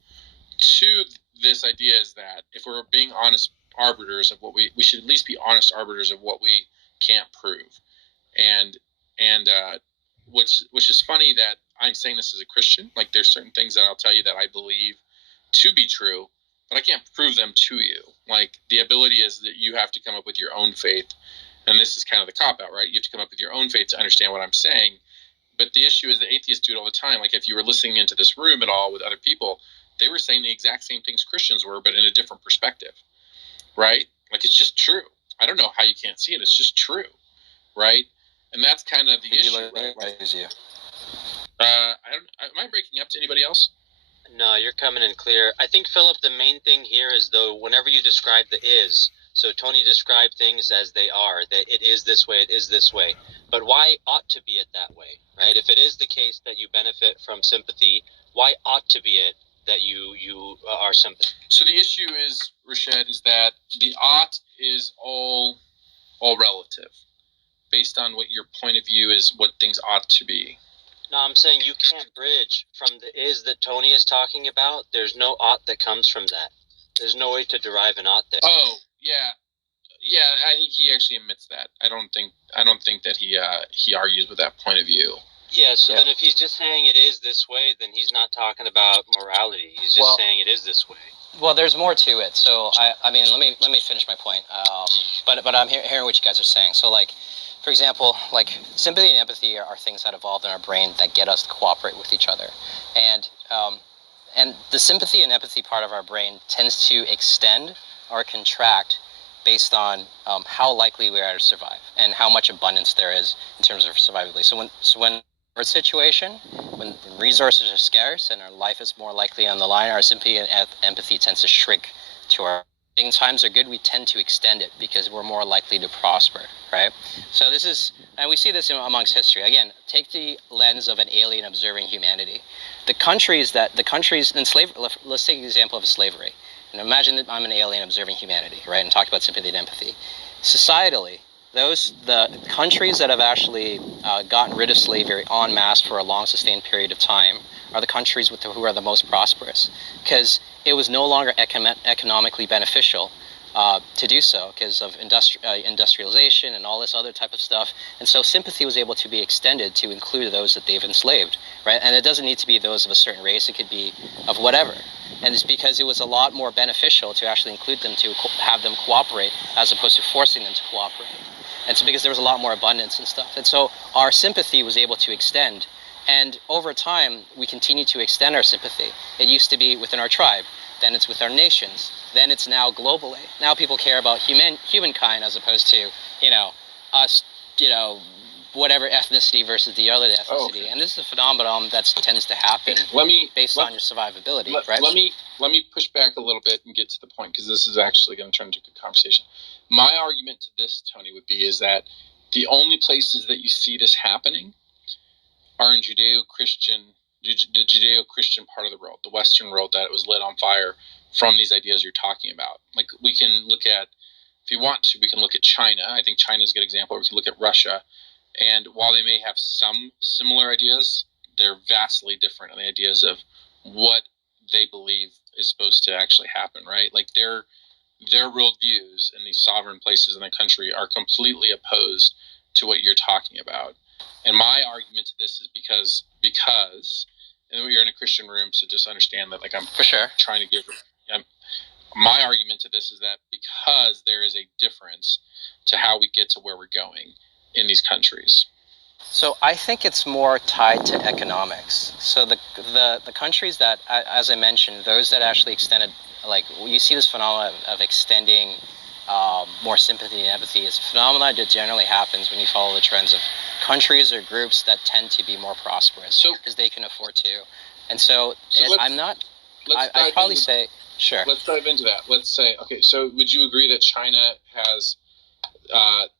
this idea is that if we're being honest arbiters of what we should at least be honest arbiters of what we can't prove, and which is funny that I'm saying this as a Christian. Like there's certain things that I'll tell you that I believe to be true, but I can't prove them to you. Like the ability is that you have to come up with your own faith. And this is kind of the cop-out, right? You have to come up with your own faith to understand what I'm saying. But the issue is that atheists do it all the time. Like if you were listening into this room at all with other people, they were saying the exact same things Christians were, but in a different perspective, right? Like it's just true. I don't know how you can't see it. It's just true, right? And that's kind of the issue, right? Am I breaking up to anybody else? No, you're coming in clear. I think, Philip, the main thing here is, though, whenever you describe the is, so Tony described things as they are, that it is this way, it is this way. But why ought to be it that way, right? If it is the case that you benefit from sympathy, why ought to be it that you are sympathetic? So the issue is, Rashad, is that the ought is all relative, based on what your point of view is, what things ought to be. No, I'm saying you can't bridge from the is that Tony is talking about. There's no ought that comes from that. There's no way to derive an ought there. Oh, yeah. I think he actually admits that. I don't think that he argues with that point of view. Yeah. So then, if he's just saying it is this way, then he's not talking about morality. He's just saying it is this way. Well, there's more to it. So I mean, let me finish my point. But I'm hearing what you guys are saying. So like, for example, like sympathy and empathy are things that evolved in our brain that get us to cooperate with each other, and the sympathy and empathy part of our brain tends to extend or contract based on how likely we are to survive and how much abundance there is in terms of survivability. So when our situation, when resources are scarce and our life is more likely on the line, our sympathy and empathy tends to shrink to our. When times are good, we tend to extend it because we're more likely to prosper, right? So this is, and we see this amongst history. Again, take the lens of an alien observing humanity. The countries, in slavery, let's take the example of slavery. And imagine that I'm an alien observing humanity, right? And talk about sympathy and empathy. Societally, the countries that have actually gotten rid of slavery en masse for a long sustained period of time are the countries who are the most prosperous, because it was no longer economically beneficial to do so because of industrialization and all this other type of stuff. And so sympathy was able to be extended to include those that they've enslaved, right? And it doesn't need to be those of a certain race. It could be of whatever. And it's because it was a lot more beneficial to actually include them, to have them cooperate, as opposed to forcing them to cooperate. And so because there was a lot more abundance and stuff. And so our sympathy was able to extend. And over time, we continue to extend our sympathy. It used to be within our tribe. Then it's with our nations. Then it's now globally. Now people care about humankind as opposed to, us, whatever ethnicity versus the other ethnicity. Oh, okay. And this is a phenomenon that tends to happen based on your survivability, right? Let me push back a little bit and get to the point, because this is actually going to turn into a good conversation. My argument to this, Tony, would be is that the only places that you see this happening are in Judeo-Christian the Judeo-Christian part of the world, the Western world, that it was lit on fire from these ideas you're talking about. Like, we can look at, if you want to, we can look at China. I think China is a good example. We can look at Russia. And while they may have some similar ideas, they're vastly different on the ideas of what they believe is supposed to actually happen, right? Like, their worldviews in these sovereign places in the country are completely opposed to what you're talking about. And my argument to this is because and we're in a Christian room, so just understand that, like, I'm for sure trying to give. My argument to this is that because there is a difference to how we get to where we're going in these countries. So I think it's more tied to economics. So the countries that, as I mentioned, those that actually extended, like, you see this phenomenon of extending more sympathy and empathy is a phenomenon that generally happens when you follow the trends of countries or groups that tend to be more prosperous because they can afford to. And so I'd probably say, sure. Let's dive into that. Let's say, okay, so would you agree that China has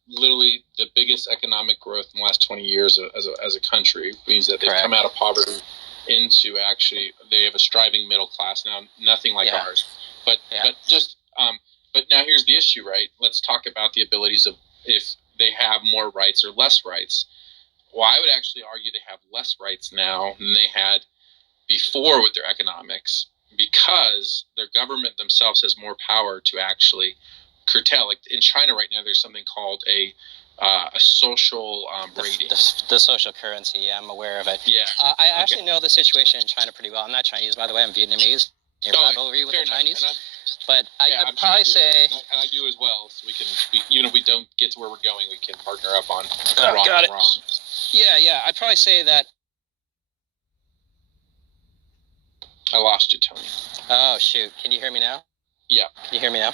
literally the biggest economic growth in the last 20 years as a country? It means that they've come out of poverty into actually, they have a striving middle class now, nothing like ours. But now here's the issue, right? Let's talk about the abilities of if they have more rights or less rights. Well, I would actually argue they have less rights now than they had before with their economics, because their government themselves has more power to actually curtail. Like in China right now, there's something called a social rating. The social currency, yeah, I'm aware of it. Yeah. I actually know the situation in China pretty well. I'm not Chinese, by the way. I'm Vietnamese. Rivalry with the Chinese. But I'd probably say... And I do as well, so we can, even if we don't get to where we're going, we can partner up on wrong. Yeah. I'd probably say that... I lost you, Tony. Oh, shoot. Can you hear me now? Yeah. Can you hear me now?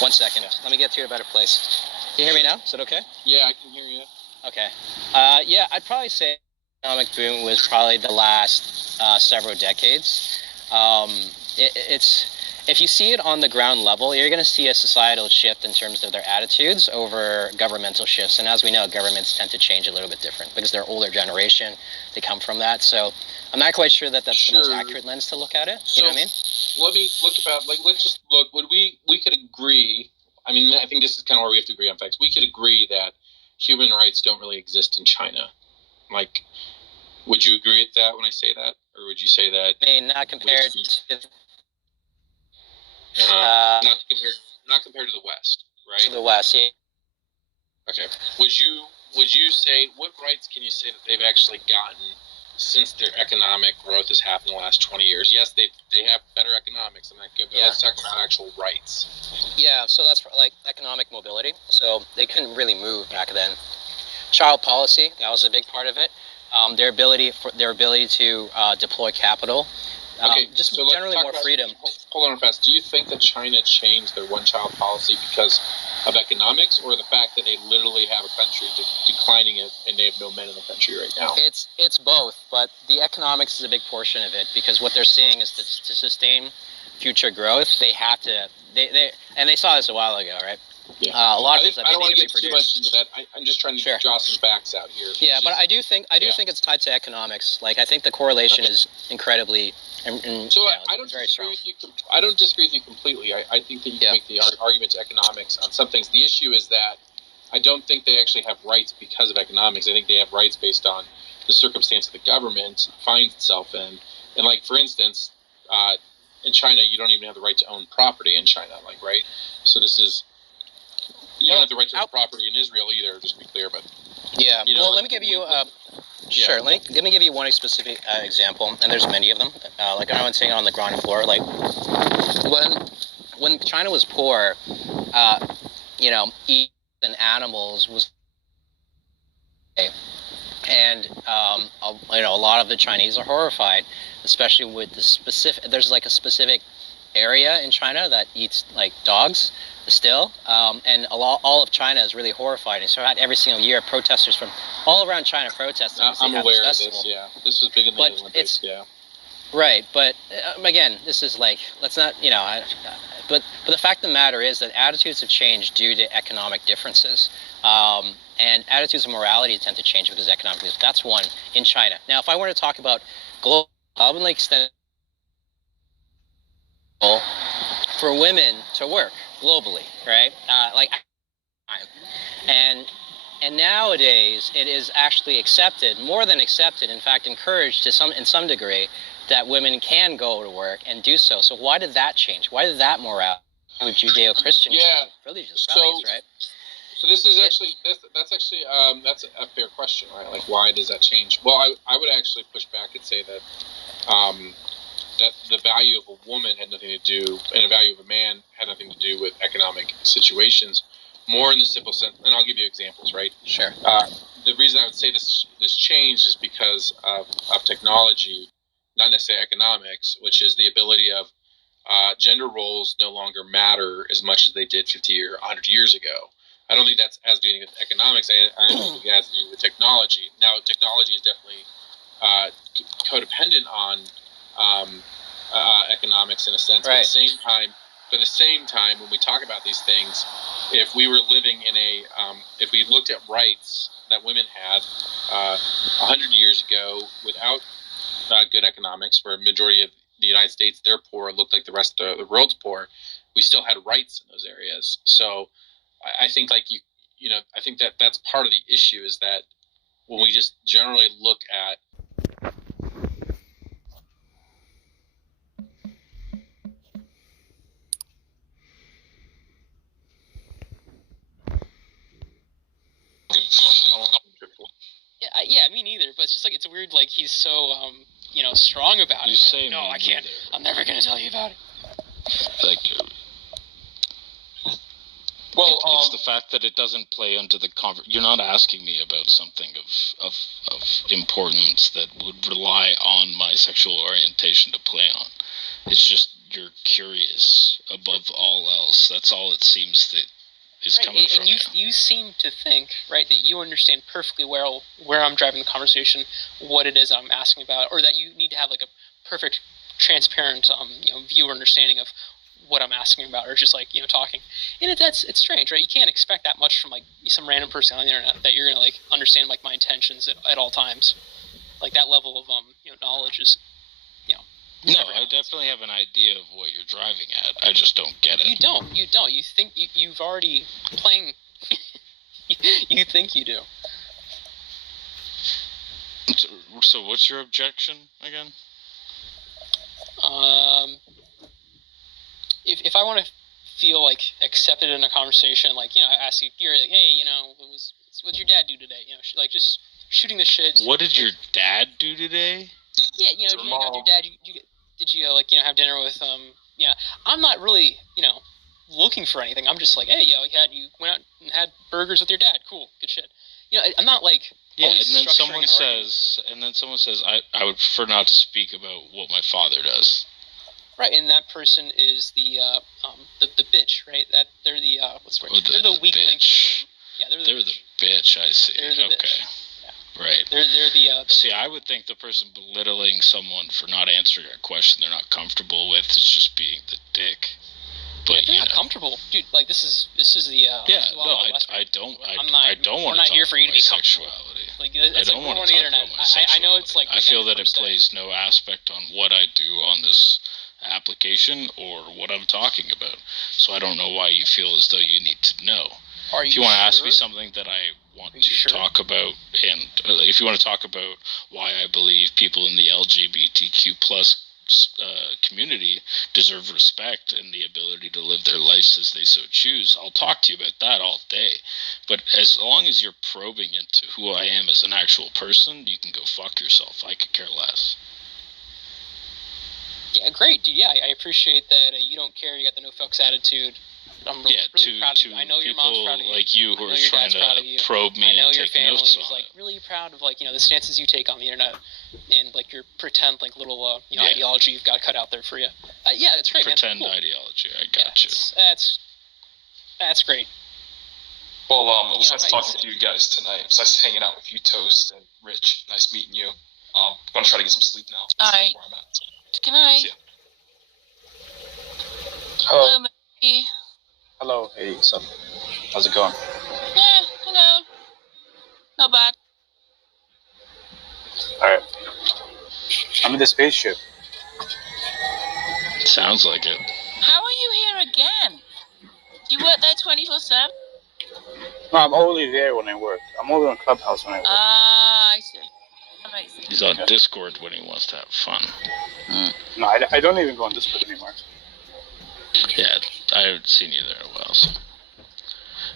1 second. Let me get to a better place. Can you hear me now? Is it okay? Yeah, I can hear you. Okay. Yeah, I'd probably say economic boom was probably the last several decades. It's if you see it on the ground level, you're going to see a societal shift in terms of their attitudes over governmental shifts. And as we know, governments tend to change a little bit different because they're older generation. They come from that. So I'm not quite sure that that's the most accurate lens to look at it. You know what I mean? Let me look about, like, let's just look. We could agree. I mean, I think this is kind of where we have to agree on facts. We could agree that human rights don't really exist in China. Like, would you agree with that when I say that? Or would you say that? I mean, not compared to... not compared to the West, right? To the West, yeah. Okay. Would you say, what rights can you say that they've actually gotten since their economic growth has happened in the last 20 years? Yes, they have better economics than that, but let's talk about actual rights. Yeah, so that's like economic mobility. So they couldn't really move back then. Child policy, that was a big part of it. Their ability to deploy capital. Just so generally more freedom. Hold on fast. Do you think that China changed their one-child policy because of economics, or the fact that they literally have a country declining it and they have no men in the country right now? It's both, but the economics is a big portion of it, because what they're saying is that to sustain future growth, they have to. They saw this a while ago, right? Yeah. A lot of things that I they don't need want to to be get too much into that. I'm just trying to draw some facts out here. Yeah, but I do think it's tied to economics. Like, I think the correlation is incredibly. I don't disagree with you. I don't disagree with you completely. I think that you can make the argument to economics on some things. The issue is that I don't think they actually have rights because of economics. I think they have rights based on the circumstance that the government finds itself in. And, like, for instance, in China, you don't even have the right to own property in China, like, right? So this is. You don't have the right to own property in Israel either, just to be clear, but... Yeah, let me give you... Sure, let me give you one specific example, and there's many of them. Like I was saying on the ground floor, like, when China was poor, eating animals was... And, a lot of the Chinese are horrified, especially with the specific... There's, like, a specific area in China that eats, like, dogs still, and all of China is really horrified. And so every single year, protesters from all around China protesting. I'm aware of this, yeah. This was big in the Olympics, yeah. Right, but again, this is like, let's not, but the fact of the matter is that attitudes have changed due to economic differences. And attitudes of morality tend to change because of economic growth. That's one in China. Now, if I were to talk about global, I would like extend for women to work globally, right? And nowadays it is actually accepted, more than accepted, in fact encouraged in some degree, that women can go to work and do so. So why did that change? Why did that morale with Judeo-Christian religious values, right? So this is actually that's a fair question, right? Like, why does that change? Well, I would actually push back and say that that the value of a woman had nothing to do, and the value of a man had nothing to do with economic situations. More in the simple sense, and I'll give you examples, right? Sure. The reason I would say this change is because of technology, not necessarily economics, which is the ability of gender roles no longer matter as much as they did 50 or 100 years ago. I don't think that's has to do with economics. I think it has to do with technology. Now, technology is definitely codependent on economics in a sense. Right. But at the same time, when we talk about these things, if we were living in if we looked at rights that women had 100 years ago without good economics, where a majority of the United States, they're poor, looked like the rest of the world's poor, we still had rights in those areas. So I think I think that's part of the issue, is that when we just generally look at Yeah, me neither. But it's just like, it's weird. Like, he's so strong about it. Say no, I can't. I'm never gonna tell you about it. Like, well, it's the fact that it doesn't play into the You're not asking me about something of importance that would rely on my sexual orientation to play on. It's just you're curious above all else. That's all it seems that is coming from you. You seem to think, right, that you understand perfectly well where I'm driving the conversation, what it is I'm asking about, or that you need to have like a perfect, transparent, view or understanding of what I'm asking about, or just like talking. And it's strange, right? You can't expect that much from like some random person on the internet, that you're gonna like understand like my intentions at all times. Like that level of knowledge is No, I definitely have an idea of what you're driving at. I just don't get it. You don't. You think you've already playing. You think you do. So what's your objection again? If I want to feel like accepted in a conversation, like I ask you, you're like, hey, what'd your dad do today? Like just shooting the shit. What did your dad do today? Yeah, did you hang out with your dad? Did you have dinner with I'm not really looking for anything. I'm just like, hey, you went out and had burgers with your dad. Cool, good shit. I'm not like and then someone says, I would prefer not to speak about what my father does. Right, and that person is the bitch, right? That they're the what's the word? They're the weak link in the room. Yeah, they're the bitch. I see. They're the bitch. Right. They're the See, I would think the person belittling someone for not answering a question they're not comfortable with is just being the dick. But they're not comfortable, dude. Like this is the I don't want to not here for you to be sexuality. Like it's I don't want to on the internet. I know it's like I feel that it plays no aspect on what I do on this application or what I'm talking about. So I don't know why you feel as though you need to know. If you want to ask me something that I want to talk about, and if you want to talk about why I believe people in the LGBTQ plus community deserve respect and the ability to live their lives as they so choose, I'll talk to you about that all day. But as long as you're probing into who I am as an actual person, you can go fuck yourself. I could care less. Yeah, great, dude. Yeah, I appreciate that you don't care. You got the no fucks attitude. I'm really proud of you. I know your mom's proud of you. Like you who are trying to probe me. I know and your take family notes is on like really proud of the stances you take on the internet and like your pretend like little ideology you've got cut out there for you. Yeah, it's great. Pretend man. Cool. ideology. I got you. That's great. Well, it was nice talking to you guys tonight. It was nice hanging out with you, Toast and Rich. Nice meeting you. I'm gonna try to get some sleep now. All right. Good night. See ya. Hello, Maggie. Hello, hey, what's up? How's it going? Yeah, hello. Not bad. Alright. I'm in the spaceship. Sounds like it. How are you here again? Do you work there 24/7? No, I'm only there when I work. I'm only on Clubhouse when I work. Ah, I see. That makes sense. He's on Discord when he wants to have fun. No, I don't even go on Discord anymore. Yeah, I haven't seen you there in a while. So.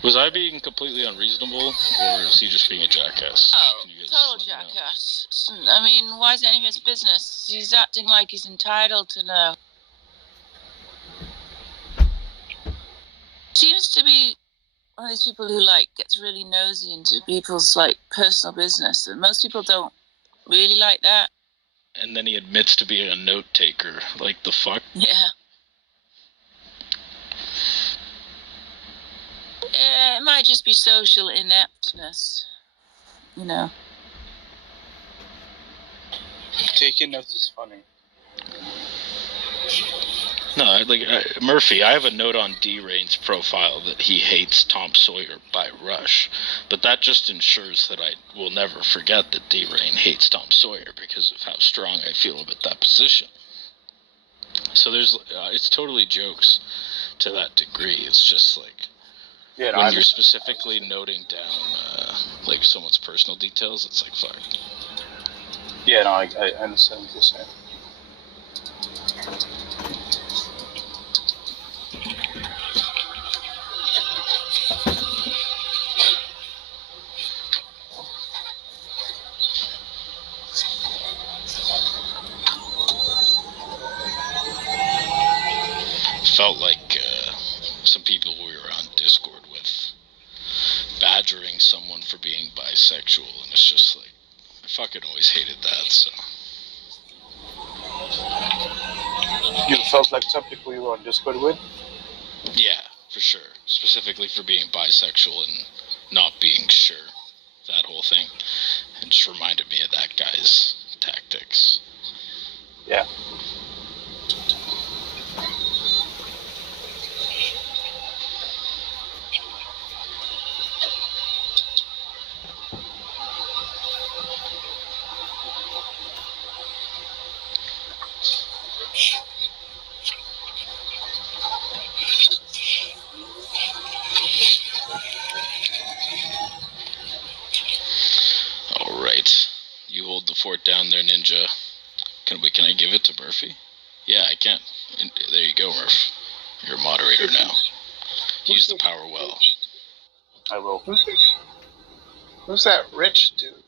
Was I being completely unreasonable, or is he just being a jackass? Oh, total jackass. I mean, why is it any of his business? He's acting like he's entitled to know. Seems to be one of these people who, like, gets really nosy into people's, like, personal business. And most people don't really like that. And then he admits to being a note taker. Like, the fuck? Yeah. Yeah, it might just be social ineptness. You know. Taking notes is funny. No, Murphy, I have a note on D-Rain's profile that he hates Tom Sawyer by Rush, but that just ensures that I will never forget that D-Rain hates Tom Sawyer because of how strong I feel about that position. So there's, it's totally jokes to that degree. It's just like, when you're specifically noting down, like, someone's personal details, it's like, fuck. Yeah, no, I understand what you're saying. Felt like some people we were on Discord with badgering someone for being bisexual, and it's just like, I fucking always hated that, so. You felt like some people you were on Discord with? Yeah, for sure. Specifically for being bisexual and not being sure. That whole thing. It just reminded me of that guy's tactics. Yeah. Alright. You hold the fort down there, Ninja. Can I give it to Murphy? Yeah, I can. There you go, Murph. You're a moderator now. Use the power well. I will. Who's that rich dude?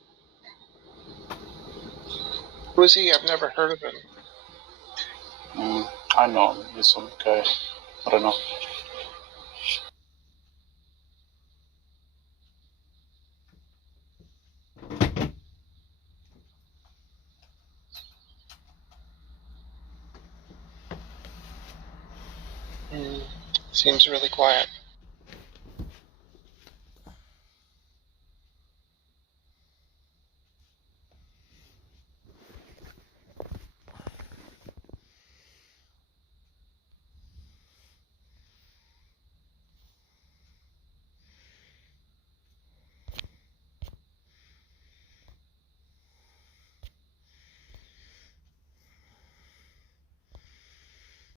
Who is he? I've never heard of him. I know him. He's some guy. I don't know. Seems really quiet.